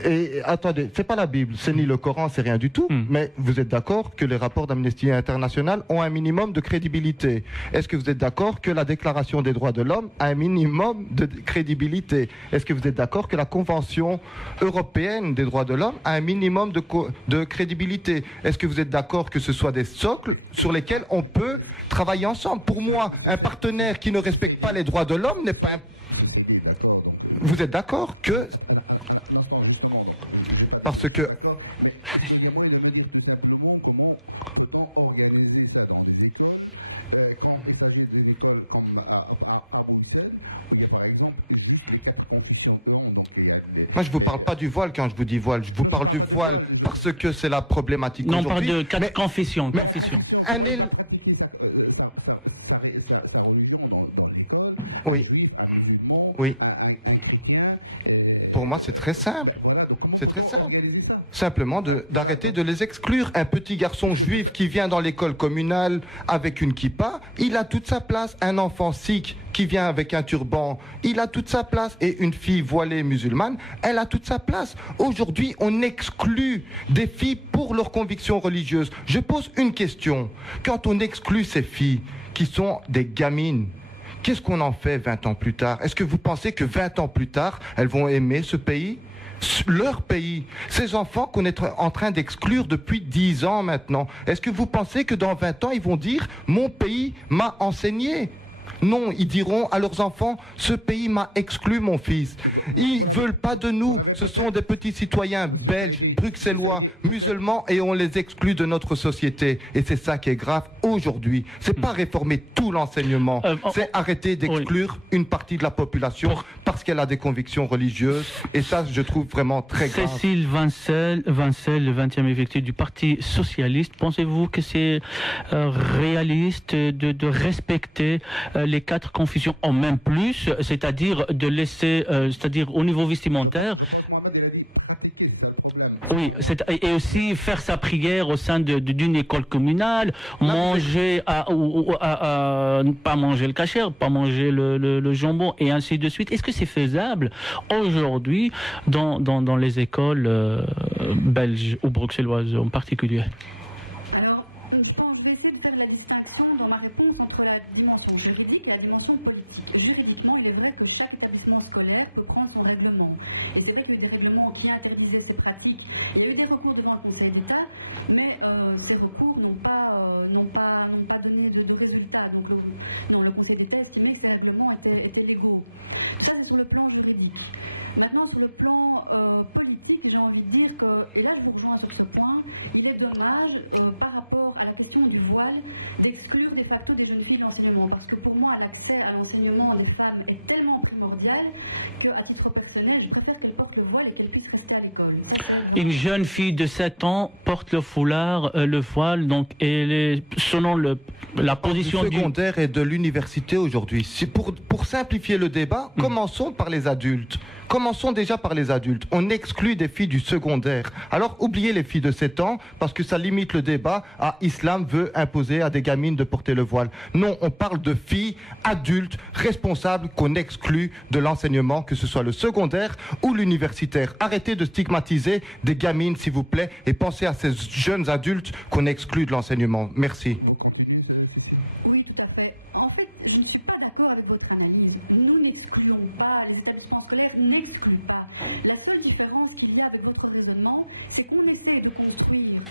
Et attendez, c'est pas la Bible, c'est ni le Coran, c'est rien du tout. Mais vous êtes d'accord que les rapports d'Amnesty International ont un minimum de crédibilité? Est-ce que vous êtes d'accord que la Déclaration des droits de l'homme a un minimum de crédibilité? Est-ce que vous êtes d'accord que la Convention européenne des droits de l'homme a un minimum de crédibilité? Est-ce que vous êtes d'accord que ce soit des socles sur lesquels on peut travailler ensemble? Pour moi, un partenaire qui ne respecte pas les droits de l'homme n'est pas... Ceci dit, d'accord, donc... Vous êtes d'accord que... Un instant, justement, donc, j'ai pas dit que je suis d'accord, mais est-ce qu'il y a moyen de me dire tout simplement comment peut-on organiser ça dans des écoles, quand il s'agit d'une école comme à Bruxelles, où il y a par exemple juste les 4 confessions, donc il y a des... Moi, je vous parle pas du voile quand je vous dis voile, je vous parle du voile, parce que c'est la problématique aujourd'hui. Non, on parle de 4 confessions. Mais la confession, comment il va pratiquer sa religion dans l'école, un juif, un musulman, un chrétien. Pour moi, c'est très simple. Voilà, donc comment peut-on organiser ça? Simplement d'arrêter de les exclure. Un petit garçon juif qui vient dans l'école communale avec une kippa, il a toute sa place. Un enfant sikh qui vient avec un turban, il a toute sa place. Et une fille voilée musulmane, elle a toute sa place. Aujourd'hui, on exclut des filles pour leurs convictions religieuses. Je pose une question. Quand on exclut ces filles qui sont des gamines, qu'est-ce qu'on en fait 20 ans plus tard? Est-ce que vous pensez que 20 ans plus tard, elles vont aimer ce pays? Leur pays, ces enfants qu'on est en train d'exclure depuis 10 ans maintenant, est-ce que vous pensez que dans 20 ans, ils vont dire « mon pays m'a enseigné » Non, ils diront à leurs enfants, ce pays m'a exclu mon fils. Ils ne veulent pas de nous. Ce sont des petits citoyens belges, bruxellois, musulmans, et on les exclut de notre société. Et c'est ça qui est grave aujourd'hui. C'est pas réformer tout l'enseignement, c'est arrêter d'exclure une partie de la population parce qu'elle a des convictions religieuses. Et ça, je trouve vraiment très grave. Cécile Vincel, le 20e évêché du Parti socialiste, pensez-vous que c'est réaliste de respecter les 4 confessions en même plus, c'est-à-dire de laisser, c'est-à-dire au niveau vestimentaire? Je pense Mohamed, il a dit pratiquer, c'est ça le problème. Oui, et aussi faire sa prière au sein d'une école communale, manger pas manger le kasher, pas manger le jambon et ainsi de suite. Est-ce que c'est faisable aujourd'hui dans les écoles belges ou bruxelloises en particulier? Alors, je vais essayer de faire la distinction dans ma réponse entre la dimension juridique et la dimension politique. Juridiquement, il est vrai que chaque établissement scolaire peut prendre son règlement. Et c'est vrai qu'il y a eu des règlements qui interdisaient ces pratiques. Il y a eu des recours devant le Conseil d'État, mais ces recours n'ont pas donné de résultats. Donc le Conseil d'État estimait que ces règlements étaient légaux. Tout ça, c'est sur le plan juridique. Maintenant, sur le plan politique, j'ai envie de dire que, et là je vous rejoins sur ce point, il est dommage par rapport à la question du voile, d'exclure de facto des jeunes filles de l'enseignement. Parce que pour moi, l'accès à l'enseignement des femmes est tellement primordial qu'à titre personnel, je préfère qu'elles portent le voile et qu'elles puissent rester à l'école. Ça, c'est vraiment... Une jeune fille de 7 ans porte le foulard, le voile, donc, et selon la position du secondaire et de l'université aujourd'hui. Pour simplifier le débat, commençons par les adultes. Commençons déjà par les adultes. On exclut des filles du secondaire. Alors oubliez les filles de 7 ans parce que ça limite le débat à islam veut imposer à des gamines de porter le voile. Non, on parle de filles adultes responsables qu'on exclut de l'enseignement, que ce soit le secondaire ou l'universitaire. Arrêtez de stigmatiser des gamines, s'il vous plaît, et pensez à ces jeunes adultes qu'on exclut de l'enseignement. Merci. Vous continuez, Cécile? Oui, tout à fait. En fait, je ne suis pas d'accord avec votre analyse. Nous n'excluons pas, les établissements scolaires n'excluent pas. La seule différence qu'il y a avec votre raisonnement, c'est qu'on essaie de construire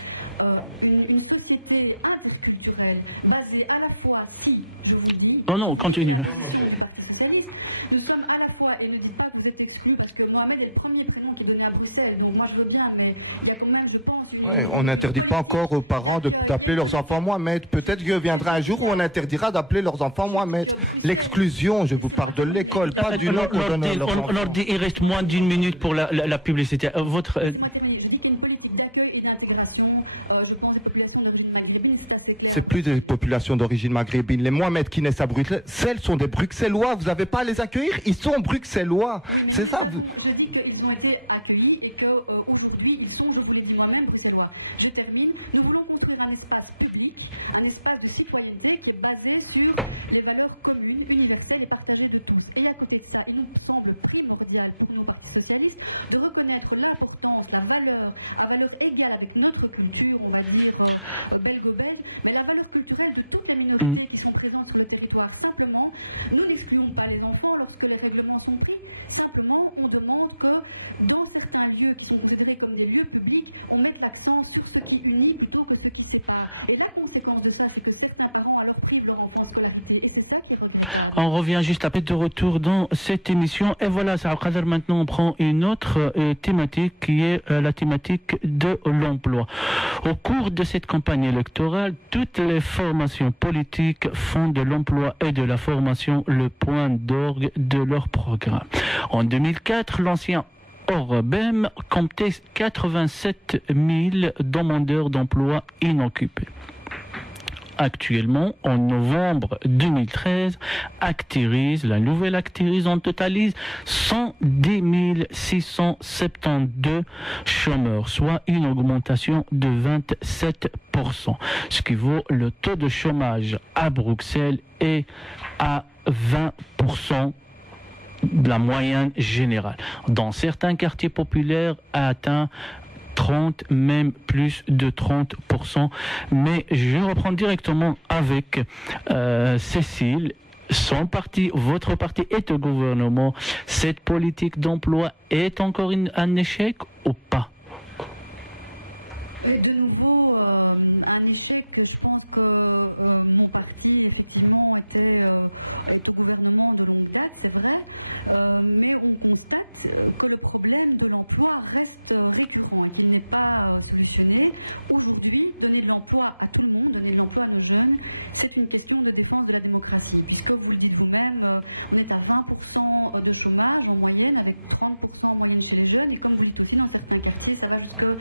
une société interculturelle basée à la fois, si, je vous le dis, c'est la position du Parti socialiste, nous sommes à la fois, et ne dites pas que vous êtes exclus, parce que Mohamed est le premier prénom qui est donné à Bruxelles, donc moi je veux bien, mais il y a quand même, je pense, on n'interdit pas encore aux parents d'appeler leurs enfants Mohamed. Peut-être qu'il viendra un jour où on interdira d'appeler leurs enfants Mohamed. L'exclusion, je vous parle de l'école, pas du nom qu'on donne à leurs enfants. Il reste moins d'une minute pour la publicité. Laissez-moi terminer. Je dis qu'il y a une politique d'accueil et d'intégration, je pense, des populations d'origine maghrébine, c'est assez clair. C'est plus des populations d'origine maghrébine. Les Mohamed qui naissent à Bruxelles, celles sont des Bruxellois. Vous n'avez pas à les accueillir. Ils sont Bruxellois. Oui, mais nous les avons. Je dis qu'ils ont été accueillis et qu'aujourd'hui, ils sont, je vous l'ai dit moi-même, Bruxellois. Je termine. Nous voulons construire un espace public, un espace de citoyenneté qui est basé sur les valeurs communes, universelles et partagées de tous. Et à côté de ça, il nous semble primordial pour nous, Parti socialiste, de reconnaître l'importance, la valeur, à valeur égale avec notre culture, on va dire belgo-belge, mais la valeur culturelle de toutes les minorités qui sont présentes sur le territoire. Simplement, nous n'excluons pas les enfants lorsque les règlements sont pris. Simplement, on demande que dans certains lieux qui sont considérés comme des lieux publics, on mette l'accent sur ce qui unit plutôt que ce qui sépare. Et la conséquence de ça, c'est que certains parents alors privent leur enfant de scolarité. Et c'est ça qui est regrettable. On revient juste après de retour dans cette émission. Et voilà, ça va maintenant on prend une autre thématique qui est la thématique de l'emploi. Au cours de cette campagne électorale, toutes les formations politiques font de l'emploi et de la formation le point d'orgue de leur programme. En 2004, l'ancien Orbem comptait 87 000 demandeurs d'emploi inoccupés. Actuellement, en novembre 2013, Actiris, la nouvelle Actiris, en totalise 110 672 chômeurs, soit une augmentation de 27%, ce qui vaut le taux de chômage à Bruxelles est à 20%. De la moyenne générale. Dans certains quartiers populaires, a atteint 30, même plus de 30%. Mais je reprends directement avec Cécile. Son parti, votre parti est au gouvernement. Cette politique d'emploi est encore un échec ou pas? Et de nouveau, un échec. Je pense que mon parti, effectivement, est au gouvernement de longue date, c'est vrai, mais on constate que le problème de l'emploi reste récurrent et qu'il n'est pas solutionné. Aujourd'hui, donner de l'emploi à tout le monde, donner de l'emploi à nos jeunes, c'est une question de défense de la démocratie, puisque vous le dites vous-même, on est à 20% de chômage en moyenne, avec 30% en moyenne chez les jeunes, et comme vous le dites aussi, dans certains quartiers, ça va jusqu'à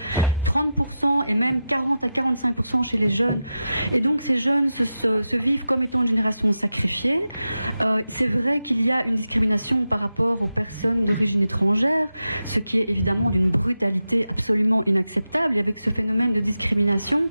30%, et même 40 à 45% chez les jeunes. Et donc ces jeunes se vivent comme étant une génération sacrifiée. C'est vrai qu'il y a une discrimination par rapport aux personnes d'origine étrangère, ce qui est évidemment d'une brutalité absolument inacceptable. Et avec ce phénomène de discrimination,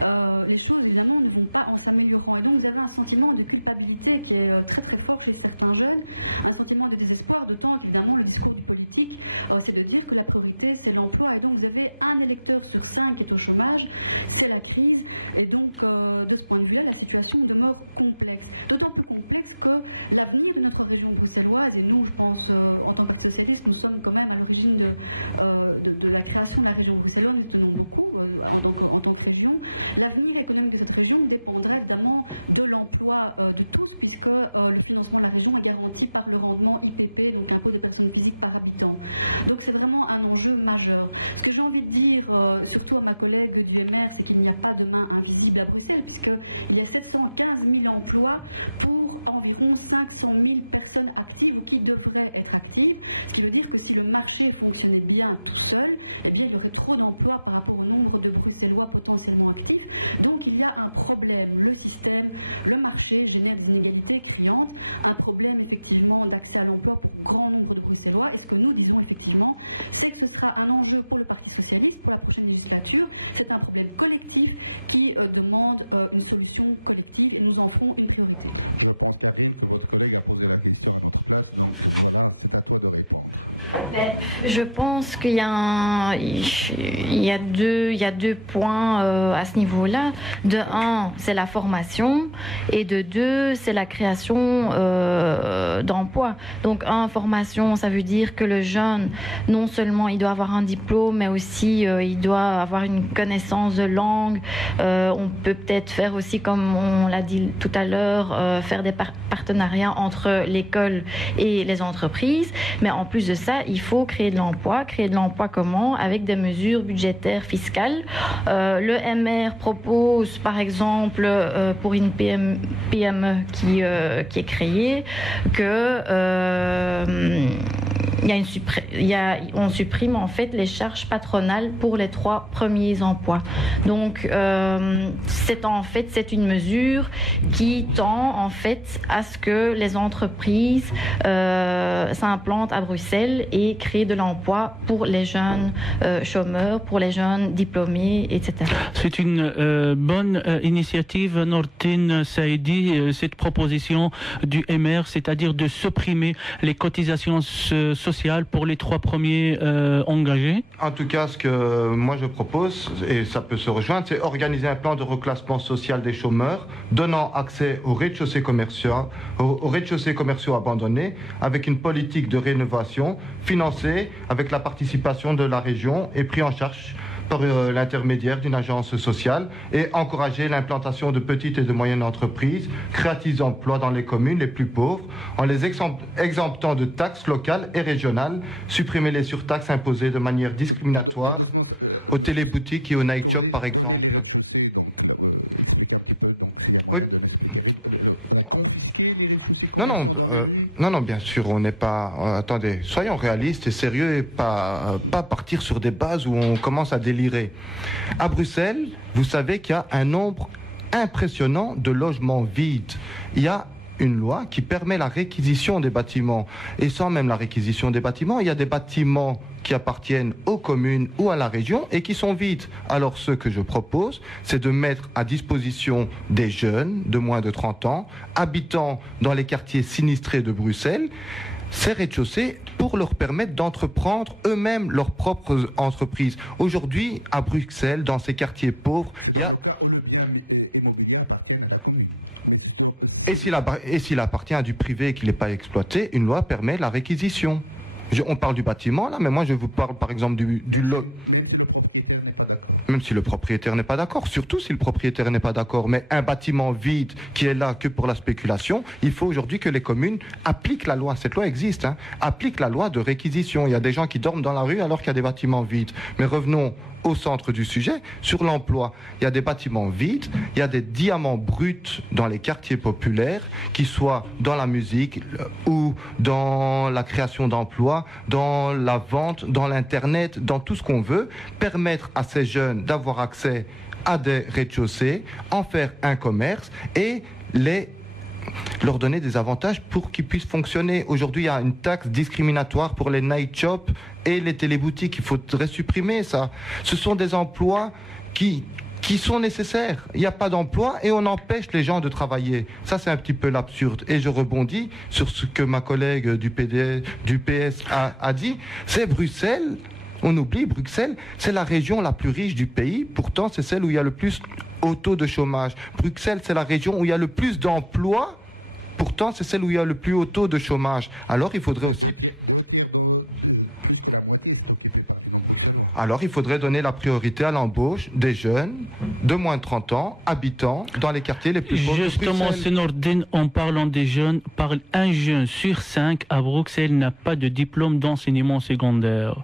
les choses évidemment ne vont pas en s'améliorant. Et donc vous avez un sentiment de culpabilité qui est très très fort chez certains jeunes, un sentiment de désespoir, d'autant qu'évidemment le discours du politique, c'est de dire que la priorité c'est l'emploi. Et donc vous avez un électeur sur 5 qui est au chômage, c'est la crise, et donc de ce point de vue-là, la situation demeure complexe. D'autant plus complexe que l'avenir de notre région bruxelloise, et nous, je pense, en tant que Parti socialiste, nous sommes quand même à l'origine de la création de la région bruxelloise, nous tenons beaucoup en tant que région. L'avenir économique de cette région dépendra évidemment de l'emploi de tous, puisque le financement de la région est garanti par le rendement IPP, donc impôt des personnes physiques par habitant. Donc c'est vraiment un enjeu majeur. Ce que j'ai envie de dire, surtout à ma collègue du MR, c'est qu'il n'y a pas de main invisible à Bruxelles, puisqu'il y a 715 000 emplois pour environ 500 000 personnes actives ou qui devraient être actives, ce qui veut dire que si le marché fonctionnait bien tout seul, eh bien il y aurait trop d'emplois par rapport au nombre de Bruxellois potentiellement actifs. Donc il y a un problème. Le système, le marché génère des inégalités criantes, un problème effectivement d'accès à l'emploi pour grand nombre de Bruxellois. Et ce que nous disons effectivement, c'est que ce sera un enjeu pour le Parti socialiste pour la prochaine législature. C'est un problème collectif qui demande une solution collective, et nous en ferons une priorité. Je pense, Karine, que votre collègue a posé la question à notre place, donc voilà, c'est à toi de répondre. Je pense qu'il y a deux points à ce niveau-là. De un, c'est la formation, et de deux, c'est la création d'emplois. Donc, formation, ça veut dire que le jeune, non seulement il doit avoir un diplôme, mais aussi il doit avoir une connaissance de langue. On peut peut-être faire aussi, comme on l'a dit tout à l'heure, faire des partenariats entre l'école et les entreprises. Mais en plus de ça, il faut créer de l'emploi. Créer de l'emploi comment? Avec des mesures budgétaires fiscales. Le MR propose, par exemple, pour une PME qui est créée, que on supprime en fait les charges patronales pour les 3 premiers emplois. Donc c'est une mesure qui tend en fait à ce que les entreprises s'implantent à Bruxelles et créent de l'emploi pour les jeunes chômeurs, pour les jeunes diplômés, etc. C'est une bonne initiative, Nordine Saïdi, cette proposition du MR, c'est-à-dire de supprimer les cotisations sociales pour les 3 premiers engagés. En tout cas, ce que moi je propose, et ça peut se rejoindre, c'est organiser un plan de reclassement social des chômeurs, donnant accès aux rez-de-chaussée commerciaux abandonnés, avec une politique de rénovation financée avec la participation de la région et pris en charge par l'intermédiaire d'une agence sociale, et encourager l'implantation de petites et de moyennes entreprises, créatrices d'emplois dans les communes les plus pauvres, en les exemptant de taxes locales et régionales, supprimer les surtaxes imposées de manière discriminatoire aux téléboutiques et aux night shops, par exemple. Donner les rez-de-chaussée, donc expliquer un petit peu, donc s'il y a moyen de l'expliquer. On a confisqué les rez-de-chaussée commerciaux dans les rues? Non, bien sûr, on n'est pas... attendez, soyons réalistes et sérieux, et pas partir sur des bases où on commence à délirer. À Bruxelles, vous savez qu'il y a un nombre impressionnant de logements vides. Il y a une loi qui permet la réquisition des bâtiments. Et sans même la réquisition des bâtiments, il y a des bâtiments qui appartiennent aux communes ou à la région et qui sont vides. Alors ce que je propose, c'est de mettre à disposition des jeunes de moins de 30 ans, habitant dans les quartiers sinistrés de Bruxelles, ces rez-de-chaussée pour leur permettre d'entreprendre eux-mêmes leurs propres entreprises. Aujourd'hui, à Bruxelles, dans ces quartiers pauvres... C'est dans le cas où le bien immobilier appartient à la commune. Mais et s'il appartient à du privé et qu'il n'est pas exploité, une loi permet la réquisition. On parle du bâtiment, là, mais moi je vous parle par exemple même si le propriétaire n'est pas d'accord. Même si le propriétaire n'est pas d'accord, surtout si le propriétaire n'est pas d'accord. Mais un bâtiment vide qui est là que pour la spéculation, il faut aujourd'hui que les communes appliquent la loi. Cette loi existe, hein, appliquent la loi de réquisition. Il y a des gens qui dorment dans la rue alors qu'il y a des bâtiments vides. Mais revenons au centre du sujet, sur l'emploi. Il y a des bâtiments vides, il y a des diamants bruts dans les quartiers populaires, qui soient dans la musique ou dans la création d'emplois, dans la vente, dans l'Internet, dans tout ce qu'on veut, permettre à ces jeunes d'avoir accès à des rez-de-chaussée, en faire un commerce et leur donner des avantages pour qu'ils puissent fonctionner. Aujourd'hui, il y a une taxe discriminatoire pour les night shops et les téléboutiques. Il faudrait supprimer ça. Ce sont des emplois qui sont nécessaires. Il n'y a pas d'emploi et on empêche les gens de travailler. Ça, c'est un petit peu l'absurde. Et je rebondis sur ce que ma collègue du PS a dit. C'est Bruxelles. On oublie, Bruxelles, c'est la région la plus riche du pays. Pourtant, c'est celle où il y a le plus haut taux de chômage. Bruxelles, c'est la région où il y a le plus d'emplois. Pourtant, c'est celle où il y a le plus haut taux de chômage. Alors, il faudrait... Deux tiers plus que la moitié, c'est occupé par les non-bruxellois. Alors, il faudrait donner la priorité à l'embauche des jeunes de moins de 30 ans, habitants dans les quartiers les plus pauvres de Bruxelles. Justement, Senordine, en parlant des jeunes, un jeune sur 5 à Bruxelles n'a pas de diplôme d'enseignement secondaire.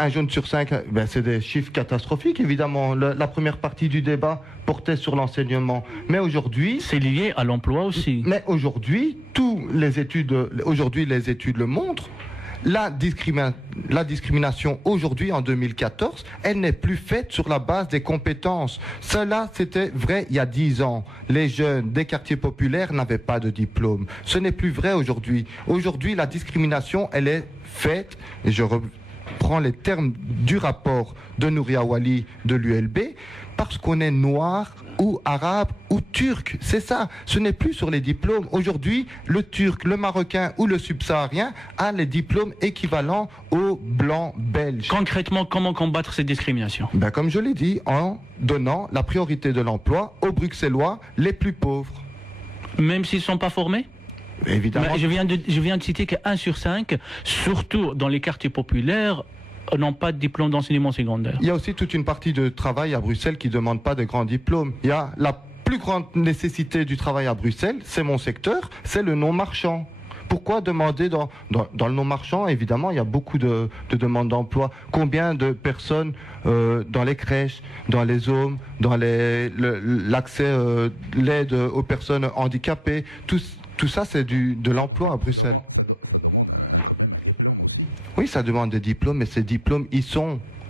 Un jeune sur 5, c'est des chiffres catastrophiques, évidemment. La première partie du débat portait sur l'enseignement. Mais aujourd'hui... C'est lié à l'emploi aussi. Mais aujourd'hui, les études le montrent. La discrimination aujourd'hui, en 2014, elle n'est plus faite sur la base des compétences. Cela, c'était vrai il y a 10 ans. Les jeunes des quartiers populaires n'avaient pas de diplôme. Ce n'est plus vrai aujourd'hui. Aujourd'hui, la discrimination, elle est faite, et je prends les termes du rapport de Nouria Wali de l'ULB, parce qu'on est noir ou arabe ou turc. C'est ça. Ce n'est plus sur les diplômes. Aujourd'hui, le turc, le marocain ou le subsaharien a les diplômes équivalents aux blancs belges. Concrètement, comment combattre ces discriminations ? Comme je l'ai dit, en donnant la priorité de l'emploi aux Bruxellois les plus pauvres. Même s'ils ne sont pas formés ? Évidemment. Mais je viens de citer qu'un sur 5, surtout dans les quartiers populaires, n'ont pas de diplôme d'enseignement secondaire. Il y a aussi toute une partie de travail à Bruxelles qui ne demande pas de grands diplômes. Il y a la plus grande nécessité du travail à Bruxelles, c'est mon secteur, c'est le non-marchand. Pourquoi demander dans le non-marchand? Évidemment, il y a beaucoup de demandes d'emploi. Combien de personnes dans les crèches, dans les hommes, dans l'accès, l'aide aux personnes handicapées, tout ça, c'est de l'emploi à Bruxelles. Ça demande quand même un diplôme aussi. Oui, ça demande des diplômes, mais ces diplômes,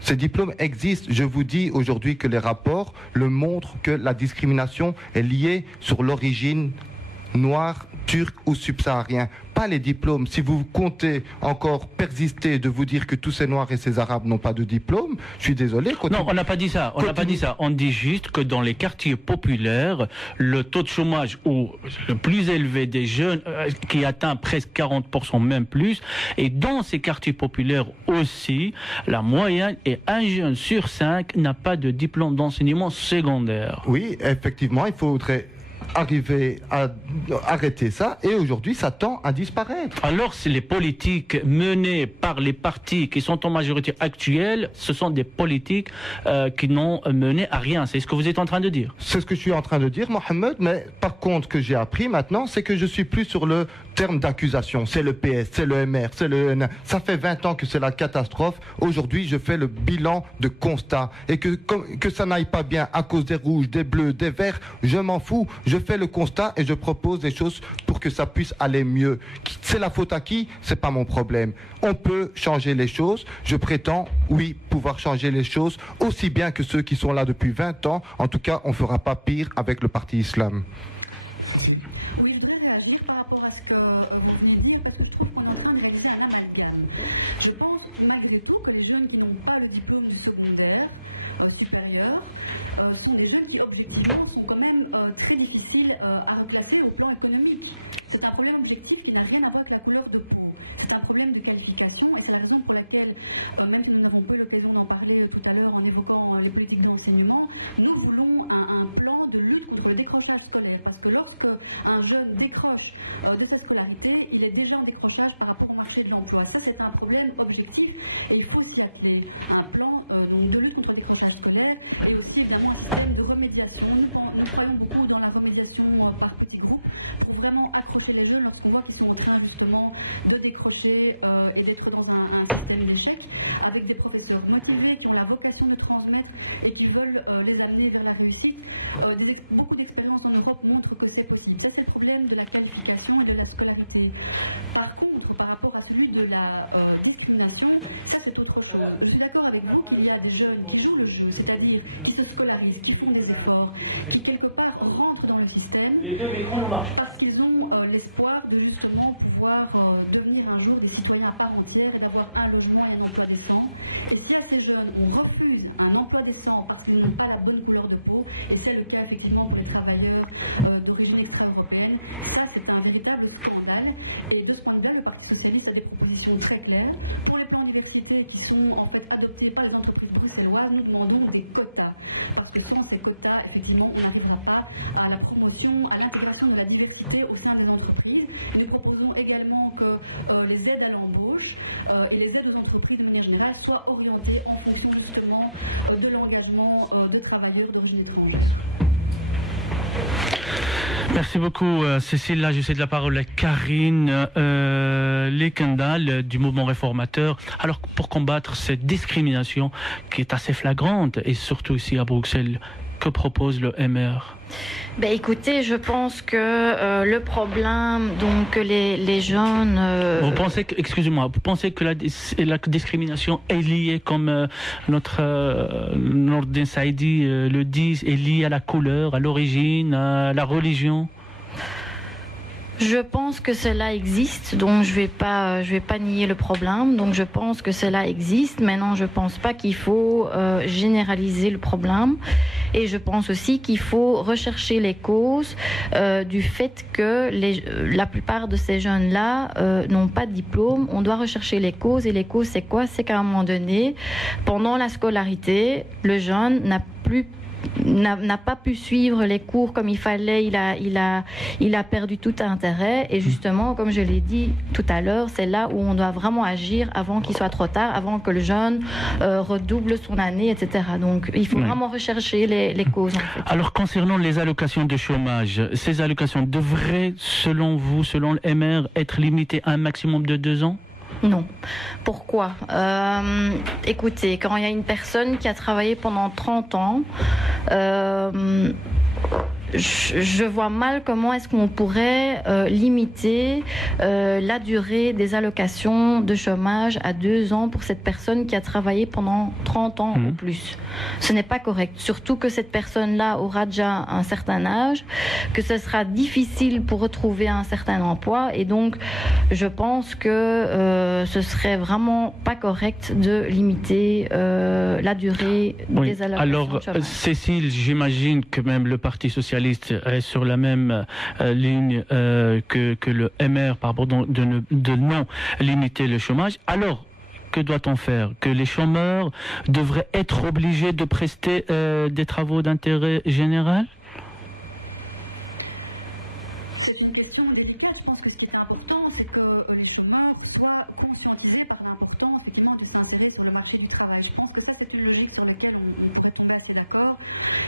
ces diplômes existent. Je vous dis aujourd'hui que les rapports le montrent que la discrimination est liée sur l'origine noire, turc ou subsaharien. Pas les diplômes. Si vous comptez encore persister de vous dire que tous ces noirs et ces arabes n'ont pas de diplôme, je suis désolé. Non, on n'a pas dit ça. On dit juste que dans les quartiers populaires, le taux de chômage le plus élevé des jeunes, qui atteint presque 40%, même plus, et dans ces quartiers populaires aussi, la moyenne est 1 jeune sur 5 n'a pas de diplôme d'enseignement secondaire. Oui, effectivement, il faudrait arriver à arrêter ça, et aujourd'hui ça tend à disparaître. Alors c'est les politiques menées par les partis qui sont en majorité actuelle, ce sont des politiques qui n'ont mené à rien. C'est ce que vous êtes en train de dire? C'est ce que je suis en train de dire, Mohamed, mais par contre ce que j'ai appris maintenant, c'est que je suis plus sur le terme d'accusation. C'est le PS, c'est le MR, c'est le NA. Ça fait 20 ans que c'est la catastrophe. Aujourd'hui, je fais le bilan de constat. Et que ça n'aille pas bien à cause des rouges, des bleus, des verts, je m'en fous. Je fais le constat et je propose des choses pour que ça puisse aller mieux. C'est la faute à qui? C'est pas mon problème. On peut changer les choses. Je prétends, oui, pouvoir changer les choses aussi bien que ceux qui sont là depuis 20 ans. En tout cas, on fera pas pire avec le Parti Islam. Oui, je voudrais réagir par rapport à ce que vous venez de dire, parce que je trouve qu'on est en train de réaliser un amalgame. Je pense malgré tout que les jeunes qui n'ont pas le diplôme du secondaire supérieur sont des jeunes qui objectivement sont quand même très difficiles à reclasser au plan économique. C'est un problème objectif qui n'a rien à voir avec la couleur de peau. C'est un problème de qualification, et c'est la raison pour laquelle, même si nous n'avons pas eu l'occasion d'en parler tout à l'heure en évoquant les politiques d'enseignement, nous voulons un plan de lutte contre le décrochage scolaire, parce que lorsque lorsque un jeune décroche de sa scolarité, il est déjà en décrochage par rapport au marché de l'emploi. Ça, c'est un problème objectif et il faut s'y atteler. Un plan donc de lutte contre le décrochage scolaire et aussi évidemment un système de remédiation. Nous croyons beaucoup dans la remédiation par petits groupes pour vraiment accrocher les jeunes lorsqu'on voit qu'ils sont en train justement de décrocher et d'être dans un système d'échec, avec des professeurs motivés qui ont la vocation de transmettre et qui veulent les amener vers la réussite. Beaucoup d'expériences en Europe montrent que c'est possible. Ça, c'est le problème de la qualification et de la scolarité. Par contre, par rapport à celui de la discrimination, ça c'est autre chose. Je suis d'accord avec vous qu'il y a des jeunes qui jouent le jeu, c'est-à-dire qui se scolarisent, qui font des efforts, qui quelque part rentrent dans le système parce qu'ils ont l'espoir de justement pouvoir devenir un jour des citoyens à part entière et d'avoir un logement et un emploi décent. Et si à ces jeunes on refuse un emploi décent parce qu'ils n'ont pas la bonne couleur de peau, et c'est le cas effectivement pour les travailleurs d'origine extra-européenne, ça c'est un véritable scandale. Et de ce point de vue-là, le Parti socialiste a des propositions très claires. Pour les plans diversité qui sont en fait adoptés par les entreprises bruxelloises, nous demandons des quotas. Parce que sans ces quotas, effectivement, on n'arrivera pas à la promotion, à l'intégration de la diversité au sein des entreprises. Et nous proposons également que les aides à l'embauche et les aides aux entreprises de manière générale soient orientées en fonction justement de l'engagement de travailleurs d'origine étrangère. Merci beaucoup Cécile. Là, je cède la parole à Karine Lekendal du mouvement réformateur. Alors, pour combattre cette discrimination qui est assez flagrante et surtout ici à Bruxelles, que propose le MR ? Ben écoutez, je pense que le problème, donc les jeunes... Vous pensez que, excusez-moi, vous pensez que la discrimination est liée, comme notre Nordin Saïdi le dit, est liée à la couleur, à l'origine, à la religion ? Je pense que cela existe, donc je vais pas nier le problème. Donc je pense que cela existe. Maintenant, je pense pas qu'il faut généraliser le problème. Et je pense aussi qu'il faut rechercher les causes du fait que la plupart de ces jeunes-là n'ont pas de diplôme. On doit rechercher les causes. Et les causes, c'est quoi ? C'est qu'à un moment donné, pendant la scolarité, le jeune n'a pas pu suivre les cours comme il fallait, il a perdu tout intérêt. Et justement, comme je l'ai dit tout à l'heure, c'est là où on doit vraiment agir avant qu'il soit trop tard, avant que le jeune redouble son année, etc. Donc il faut vraiment rechercher les causes. En fait. Alors concernant les allocations de chômage, ces allocations devraient, selon vous, selon le MR, être limitées à un maximum de 2 ans ? Non. Pourquoi ? Écoutez, quand il y a une personne qui a travaillé pendant 30 ans, je vois mal comment est-ce qu'on pourrait limiter la durée des allocations de chômage à 2 ans pour cette personne qui a travaillé pendant 30 ans ou plus. Ce n'est pas correct. Surtout que cette personne-là aura déjà un certain âge, que ce sera difficile pour retrouver un certain emploi. Et donc, je pense que ce serait vraiment pas correct de limiter la durée des allocations de chômage. Cécile, j'imagine que même le Parti socialiste est sur la même ligne que le MR de non limiter le chômage. Alors, que doit-on faire ? Que les chômeurs devraient être obligés de prester des travaux d'intérêt général ? C'est une question délicate. Je pense que ce qui est important, c'est que les chômeurs soient conscientisés par l'importance, effectivement, de s'insérer sur le marché du travail. Je pense que ça, c'est une logique sur laquelle on pourrait tomber assez d'accord.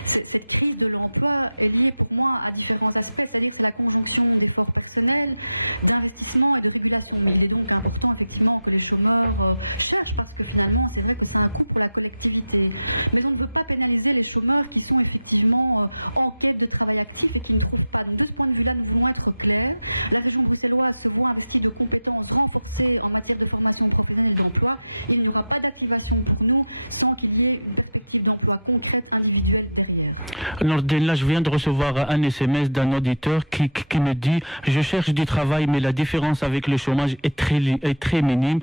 Cette crise de l'emploi est liée pour moi à différents aspects, c'est-à-dire c'est la conjonction d'efforts personnels, d'investissement et de régulation. Mais il est donc important, effectivement, que les chômeurs cherchent, parce que finalement, c'est vrai que c'est un coût pour la collectivité. Mais on ne veut pas pénaliser les chômeurs qui sont effectivement en quête de travail actif et qui ne trouvent pas. Donc de ce point de vue-là, nous voulons être clairs. La région bruxelloise se voit investie de compétences renforcées en matière de formation professionnelle et d'emploi. Il n'y aura pas d'activation pour nous sans qu'il y ait une perspective d'emploi concrète, individuelle derrière. Nordin, là, je viens de recevoir un SMS d'un auditeur qui me dit « Je cherche du travail, mais la différence avec le chômage est très minime.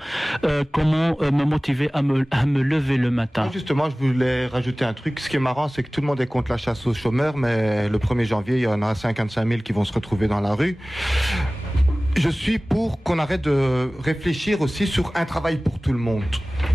Comment me motiver à me lever le matin ?» Justement, je voulais rajouter un truc. Ce qui est marrant, c'est que tout le monde est contre la chasse aux chômeurs, mais le 1er janvier, il y en a 55 000 qui vont se retrouver dans la rue. Je suis pour qu'on arrête de réfléchir aussi sur un travail pour tout le monde.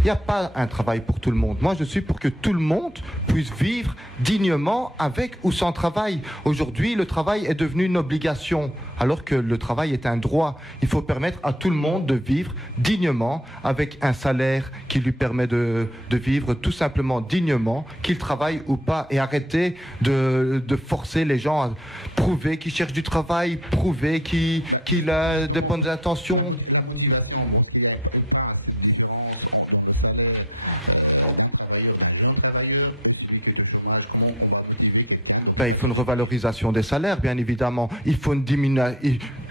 Il n'y a pas un travail pour tout le monde. Moi, je suis pour que tout le monde puisse vivre dignement avec ou sans travail. Aujourd'hui, le travail est devenu une obligation, alors que le travail est un droit. Il faut permettre à tout le monde de vivre dignement, avec un salaire qui lui permet de vivre tout simplement dignement, qu'il travaille ou pas, et arrêter de forcer les gens à prouver qu'ils cherchent du travail, prouver qu'il a de bonnes intentions. La motivation, bon, est-ce qu'il n'y a pas assez de différence dans le salaire d'un travailleur, d'un jeune travailleur, et celui qui est au chômage? Comment on va motiver quelqu'un? Donc, il faut une revalorisation des salaires, bien évidemment. Il faut une diminution.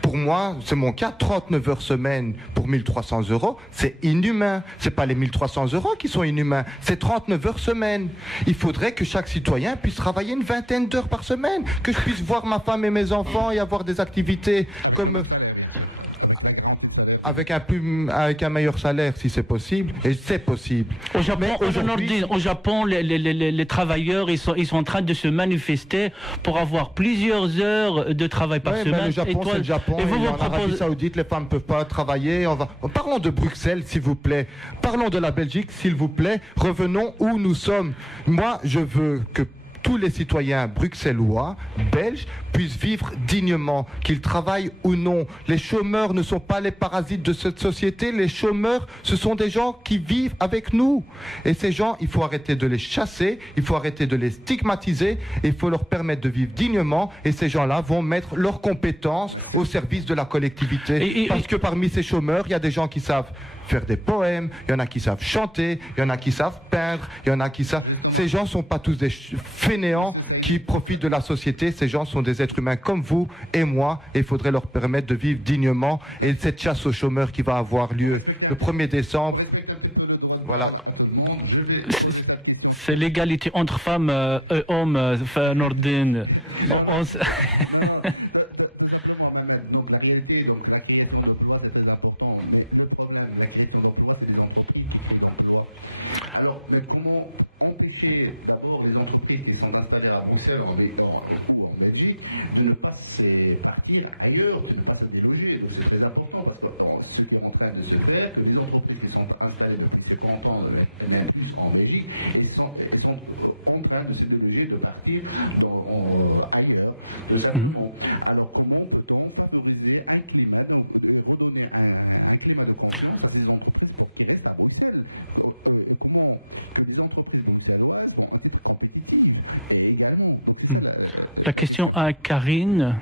Pour moi, c'est mon cas, 39 heures semaine pour 1300 €, c'est inhumain. C'est pas les 1300 € qui sont inhumains, c'est 39 heures semaine. Il faudrait que chaque citoyen puisse travailler une vingtaine d'heures par semaine, que je puisse voir ma femme et mes enfants et avoir des activités. Avec le même salaire, bien sûr. Avec la garantie de salaire. Avec un meilleur salaire, si c'est possible. Et c'est possible. Au Japon, les travailleurs, ils sont en train de se manifester pour avoir plusieurs heures de travail par semaine. Ben, le Japon, c'est le Japon. Et en Arabie Saoudite, les femmes ne peuvent pas travailler. Parlons de Bruxelles, s'il vous plaît. Parlons de la Belgique, s'il vous plaît. Revenons où nous sommes. Moi, je veux que tous les citoyens bruxellois, belges, puissent vivre dignement, qu'ils travaillent ou non. Les chômeurs ne sont pas les parasites de cette société. Les chômeurs, ce sont des gens qui vivent avec nous. Et ces gens, il faut arrêter de les chasser, il faut arrêter de les stigmatiser, et il faut leur permettre de vivre dignement. Et ces gens-là vont mettre leurs compétences au service de la collectivité. Parce que parmi ces chômeurs, il y a des gens qui savent faire des poèmes, il y en a qui savent chanter, il y en a qui savent peindre, il y en a qui savent... Justement. Ces gens ne sont pas tous des fainéants qui profitent de la société. Ces gens sont des êtres humains comme vous et moi, et il faudrait leur permettre de vivre dignement. Et cette chasse aux chômeurs qui va avoir lieu le 1er décembre... On respecte un petit peu le droit de parole à tout le monde. Je vais poser cette question. C'est l'égalité entre femmes et hommes, Nordine. Non, tout simplement, Mohamed. Donc la réalité, donc la création d'emplois, c'est très important. Mais le problème, la création d'emplois, c'est des entreprises qui créent d'emplois. Alors, mais comment empêcher d'abord les entreprises qui sont installées à Bruxelles ou en Belgique de ne pas partir ailleurs, de ne pas se déloger? Donc c'est très important, parce que ce qui est en train de se faire, que les entreprises qui sont installées depuis 50 ans, et même plus en Belgique, et sont en train de se déloger, de partir ailleurs, tout simplement. Alors comment peut-on favoriser un climat, redonner un climat de confiance à ces entreprises pour qu'ils restent à Bruxelles? Comment que les entreprises bruxelloises vont être compétitives et également. Donc c'est ça la question à Karine.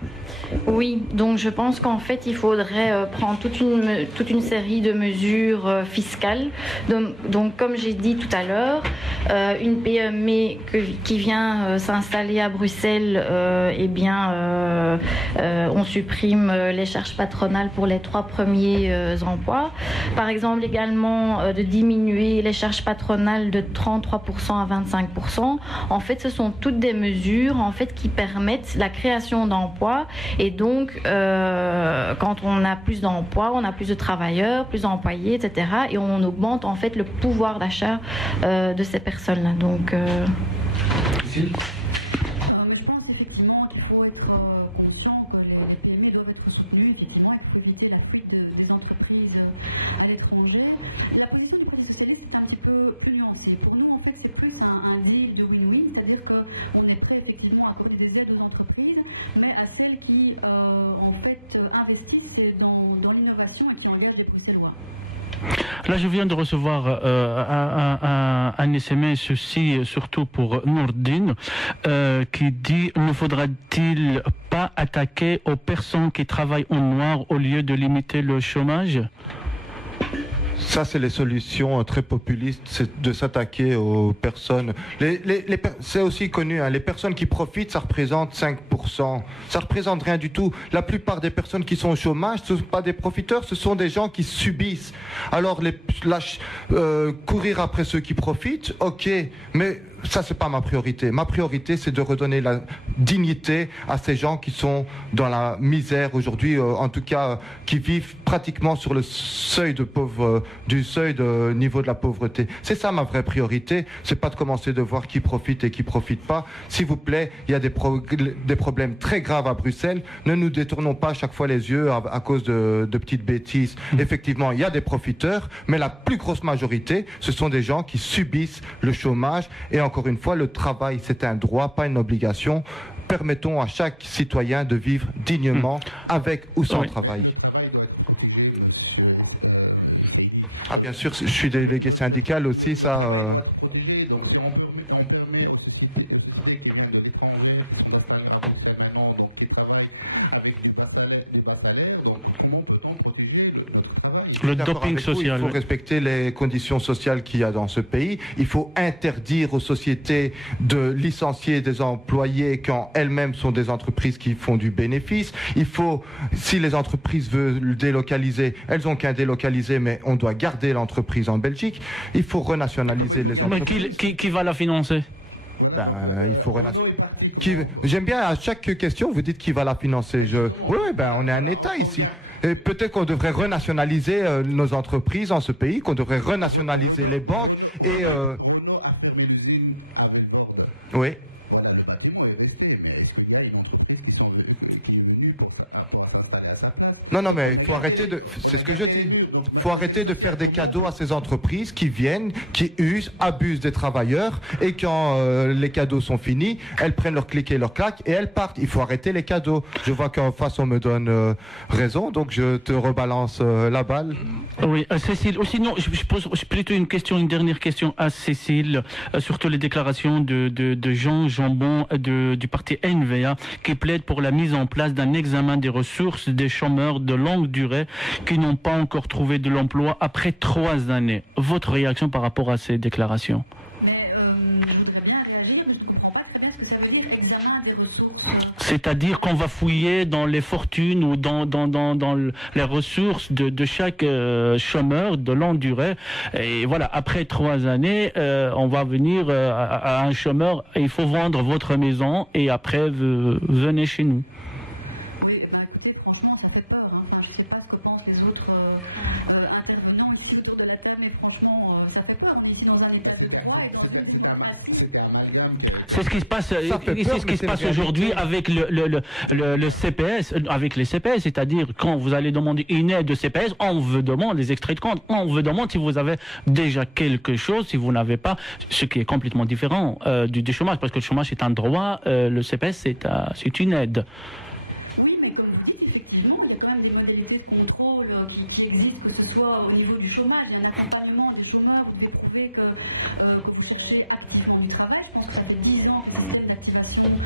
Oui, donc je pense qu'en fait il faudrait prendre toute une série de mesures fiscales. Donc comme j'ai dit tout à l'heure, une PME qui vient s'installer à Bruxelles, on supprime les charges patronales pour les 3 premiers emplois. Par exemple également de diminuer les charges patronales de 33% à 25%. En fait, ce sont toutes des mesures en fait qui permettent la création d'emplois, et donc quand on a plus d'emplois, on a plus de travailleurs, plus d'employés, etc. et on augmente en fait le pouvoir d'achat de ces personnes-là. Donc mais je pense effectivement qu'il faut être conscient que les PME doivent être soutenues, effectivement, et qu'il faut éviter la fuite des entreprises à l'étranger. La position du Parti socialiste est un petit peu plus nuancée. Pour nous, en fait, c'est plus un deal de win-win, c'est-à-dire qu'on est prêt effectivement à accorder des aides aux entreprises, mais à celles qui, en fait, investissent dans l'innovation et qui engagent des Bruxellois. Là, je viens de recevoir un SMS aussi, surtout pour Nordine, qui dit: ne faudra-t-il pas attaquer aux personnes qui travaillent en noir au lieu de limiter le chômage? Ça, c'est les solutions très populistes, c'est de s'attaquer aux personnes. C'est aussi connu, hein, les personnes qui profitent, ça représente 5%. Ça représente rien du tout. La plupart des personnes qui sont au chômage, ce ne sont pas des profiteurs, ce sont des gens qui subissent. Alors, courir après ceux qui profitent, ok, mais ça, c'est pas ma priorité. Ma priorité, c'est de redonner la dignité à ces gens qui sont dans la misère aujourd'hui, en tout cas, qui vivent pratiquement sur le seuil de du seuil de niveau de la pauvreté. C'est ça ma vraie priorité. C'est pas de commencer de voir qui profite et qui profite pas. S'il vous plaît, il y a des problèmes très graves à Bruxelles. Ne nous détournons pas à chaque fois les yeux à cause de petites bêtises. Effectivement, il y a des profiteurs, mais la plus grosse majorité, ce sont des gens qui subissent le chômage. Et encore une fois, le travail, c'est un droit, pas une obligation. Permettons à chaque citoyen de vivre dignement avec ou sans travail. Mais le travail doit être protégé, monsieur Saïdi. Ah, bien sûr, je suis délégué syndical aussi. Le travail doit être protégé. Donc si on permet aux sociétés qui viennent de l'étranger, qui sont installées à Bruxelles maintenant, donc qui travaillent avec du bas salaire, donc comment peut-on protéger notre travail? Le doping social. Il faut respecter les conditions sociales qu'il y a dans ce pays. Il faut interdire aux sociétés de licencier des employés quand elles-mêmes sont des entreprises qui font du bénéfice. Il faut, si les entreprises veulent délocaliser, elles n'ont qu'à délocaliser, mais on doit garder l'entreprise en Belgique. Il faut renationaliser. Qui va la financer? Voilà, donc Renault est parti. J'aime bien à chaque question, vous dites qui va la financer. Oui, on est un État ici. Et peut-être qu'on devrait renationaliser nos entreprises en ce pays, qu'on devrait renationaliser les banques. Renault a fermé l'usine à Velvoorde. Oui. Voilà, le bâtiment est resté, mais est-ce qu'il y a une entreprise qui est venue pour s'installer à sa place? Non, donc mais on a gardé les murs. Donc il faut arrêter de faire des cadeaux à ces entreprises qui viennent, qui usent, abusent des travailleurs, et quand les cadeaux sont finis, elles prennent leur clic et leur claque et elles partent. Il faut arrêter les cadeaux. Je vois qu'en face on me donne raison, donc je te rebalance la balle. Oui, Cécile. Sinon, je pose plutôt une dernière question à Cécile, surtout les déclarations de Jean Jambon du parti NVA qui plaide pour la mise en place d'un examen des ressources des chômeurs de longue durée qui n'ont pas encore trouvé de l'emploi après 3 années. Votre réaction par rapport à ces déclarations? Mais je voudrais bien réagir, mais je ne comprends pas très bien ce que ça veut dire, examen des ressources. C'est-à-dire qu'on va fouiller dans les fortunes ou dans les ressources de chaque chômeur de longue durée. Et voilà, après 3 années, on va venir à un chômeur, il faut vendre votre maison et après, venez chez nous. Oui, écoutez, franchement, ça fait peur. Hein. Enfin, je ne sais pas ce que pensent les autres intervenants ici autour de la table, mais franchement, ça fait peur. On est ici dans un état de droit et dans une démocratie. C'était amalgame c'est ce qui se passe. C'est ce qui se passe aujourd'hui avec le CPS, avec les CPS, c'est-à-dire quand vous allez demander une aide de CPS, on vous demande les extraits de compte, on vous demande si vous avez déjà quelque chose, si vous n'avez pas, ce qui est complètement différent du chômage, parce que le chômage est un droit, le CPS c'est une aide. Oui, mais comme vous dites, effectivement, il y a quand même des modalités de contrôle qui existent, que ce soit au niveau du chômage. Il y a un accompagnement des chômeurs. Vous devez prouver que vous cherchez activement du travail. Je pense que ça fait 10 ans que le système d'activation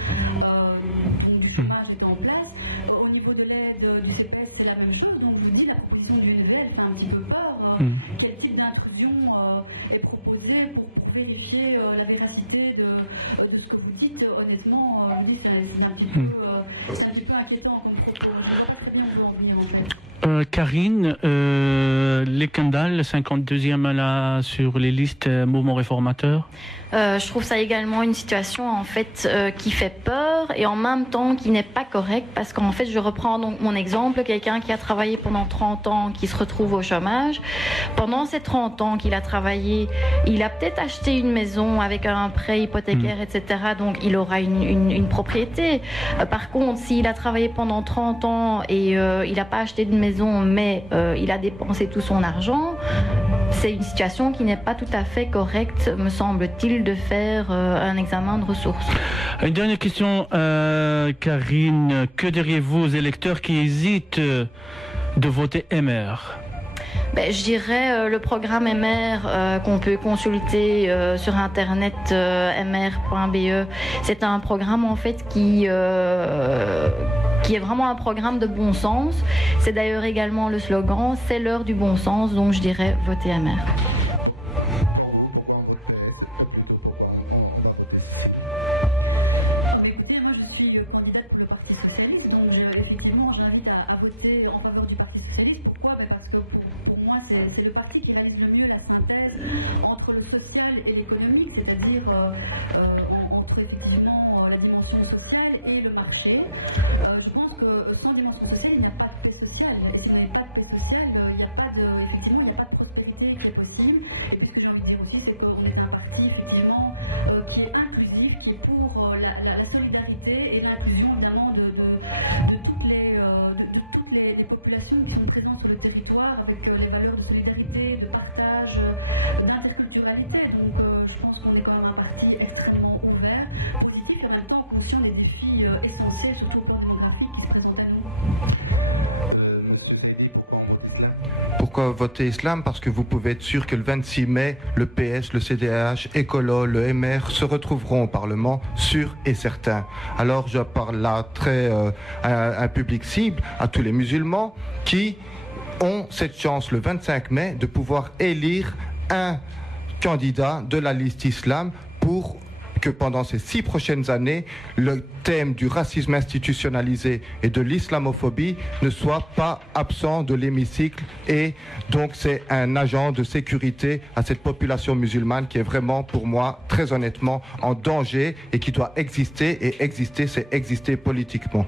donc du chômage est en place. Au niveau de l'aide du CPS, c'est la même chose. Donc je vous dis, la proposition du NVA, elle fait un petit peu peur. Quel type d'intrusion est proposé pour vérifier la véracité de ce que vous dites? Honnêtement, je vous dis, c'est un petit peu inquiétant comme propos. Je ne vois pas très bien où on veut en venir en fait. Karine, Lekendal, 52e sur les listes mouvement réformateur. Je trouve ça également une situation en fait qui fait peur et en même temps qui n'est pas correcte parce qu'en fait je reprends donc mon exemple, quelqu'un qui a travaillé pendant 30 ans qui se retrouve au chômage. Pendant ces 30 ans qu'il a travaillé, il a peut-être acheté une maison avec un prêt hypothécaire, etc. Donc il aura une propriété. Par contre, s'il a travaillé pendant 30 ans et il n'a pas acheté de maison mais il a dépensé tout son argent, c'est une situation qui n'est pas tout à fait correcte, me semble-t-il, de faire un examen de ressources. Une dernière question, Karine. Que diriez-vous aux électeurs qui hésitent de voter MR? Je dirais le programme MR qu'on peut consulter sur internet mr.be. C'est un programme en fait qui est vraiment un programme de bon sens. C'est d'ailleurs également le slogan, c'est l'heure du bon sens, donc je dirais voter MR. Bon, pour vous, pourquoi on vote PS? Plutôt, pourquoi on va voter Cécile? Oh, mais écoutez, moi je suis candidate pour le Parti Socialiste, donc effectivement j'invite à voter en faveur du Parti Socialiste. Pourquoi? Parce que pour moi c'est le parti qui réalise le mieux la synthèse entre le social et l'économique, c'est-à-dire entre effectivement la dimension sociale et le marché. Je pense que sans dimension sociale, il n'y a pas de paix sociale. Et si vous n'avez pas de paix sociale, il n'y a pas de prospérité qui est possible. Et puis ce que j'ai envie de dire aussi, c'est qu'on est un parti effectivement qui est inclusif, qui est pour la solidarité et l'inclusion évidemment de toutes les populations qui sont présentes sur le territoire, avec les valeurs de solidarité, de partage, d'interculturalité. Donc je pense qu'on est quand même un parti extrêmement ouvert, positif et en même temps conscient des défis essentiels, surtout au plan démographique, qui se présentent à nous. Monsieur Saïdi, pourquoi on vote Islam? Pourquoi voter Islam? Parce que vous pouvez être sûr que le 26 mai, le PS, le CDH, Écolo, le MR se retrouveront au Parlement, sûr et certain. Alors je parle là à un public cible, à tous les musulmans qui ont cette chance le 25 mai de pouvoir élire un candidat de la liste Islam pour que pendant ces 6 prochaines années, le thème du racisme institutionnalisé et de l'islamophobie ne soit pas absent de l'hémicycle. Et donc c'est un agent de sécurité à cette population musulmane qui est vraiment, pour moi, très honnêtement, en danger et qui doit exister. Et exister, c'est exister politiquement.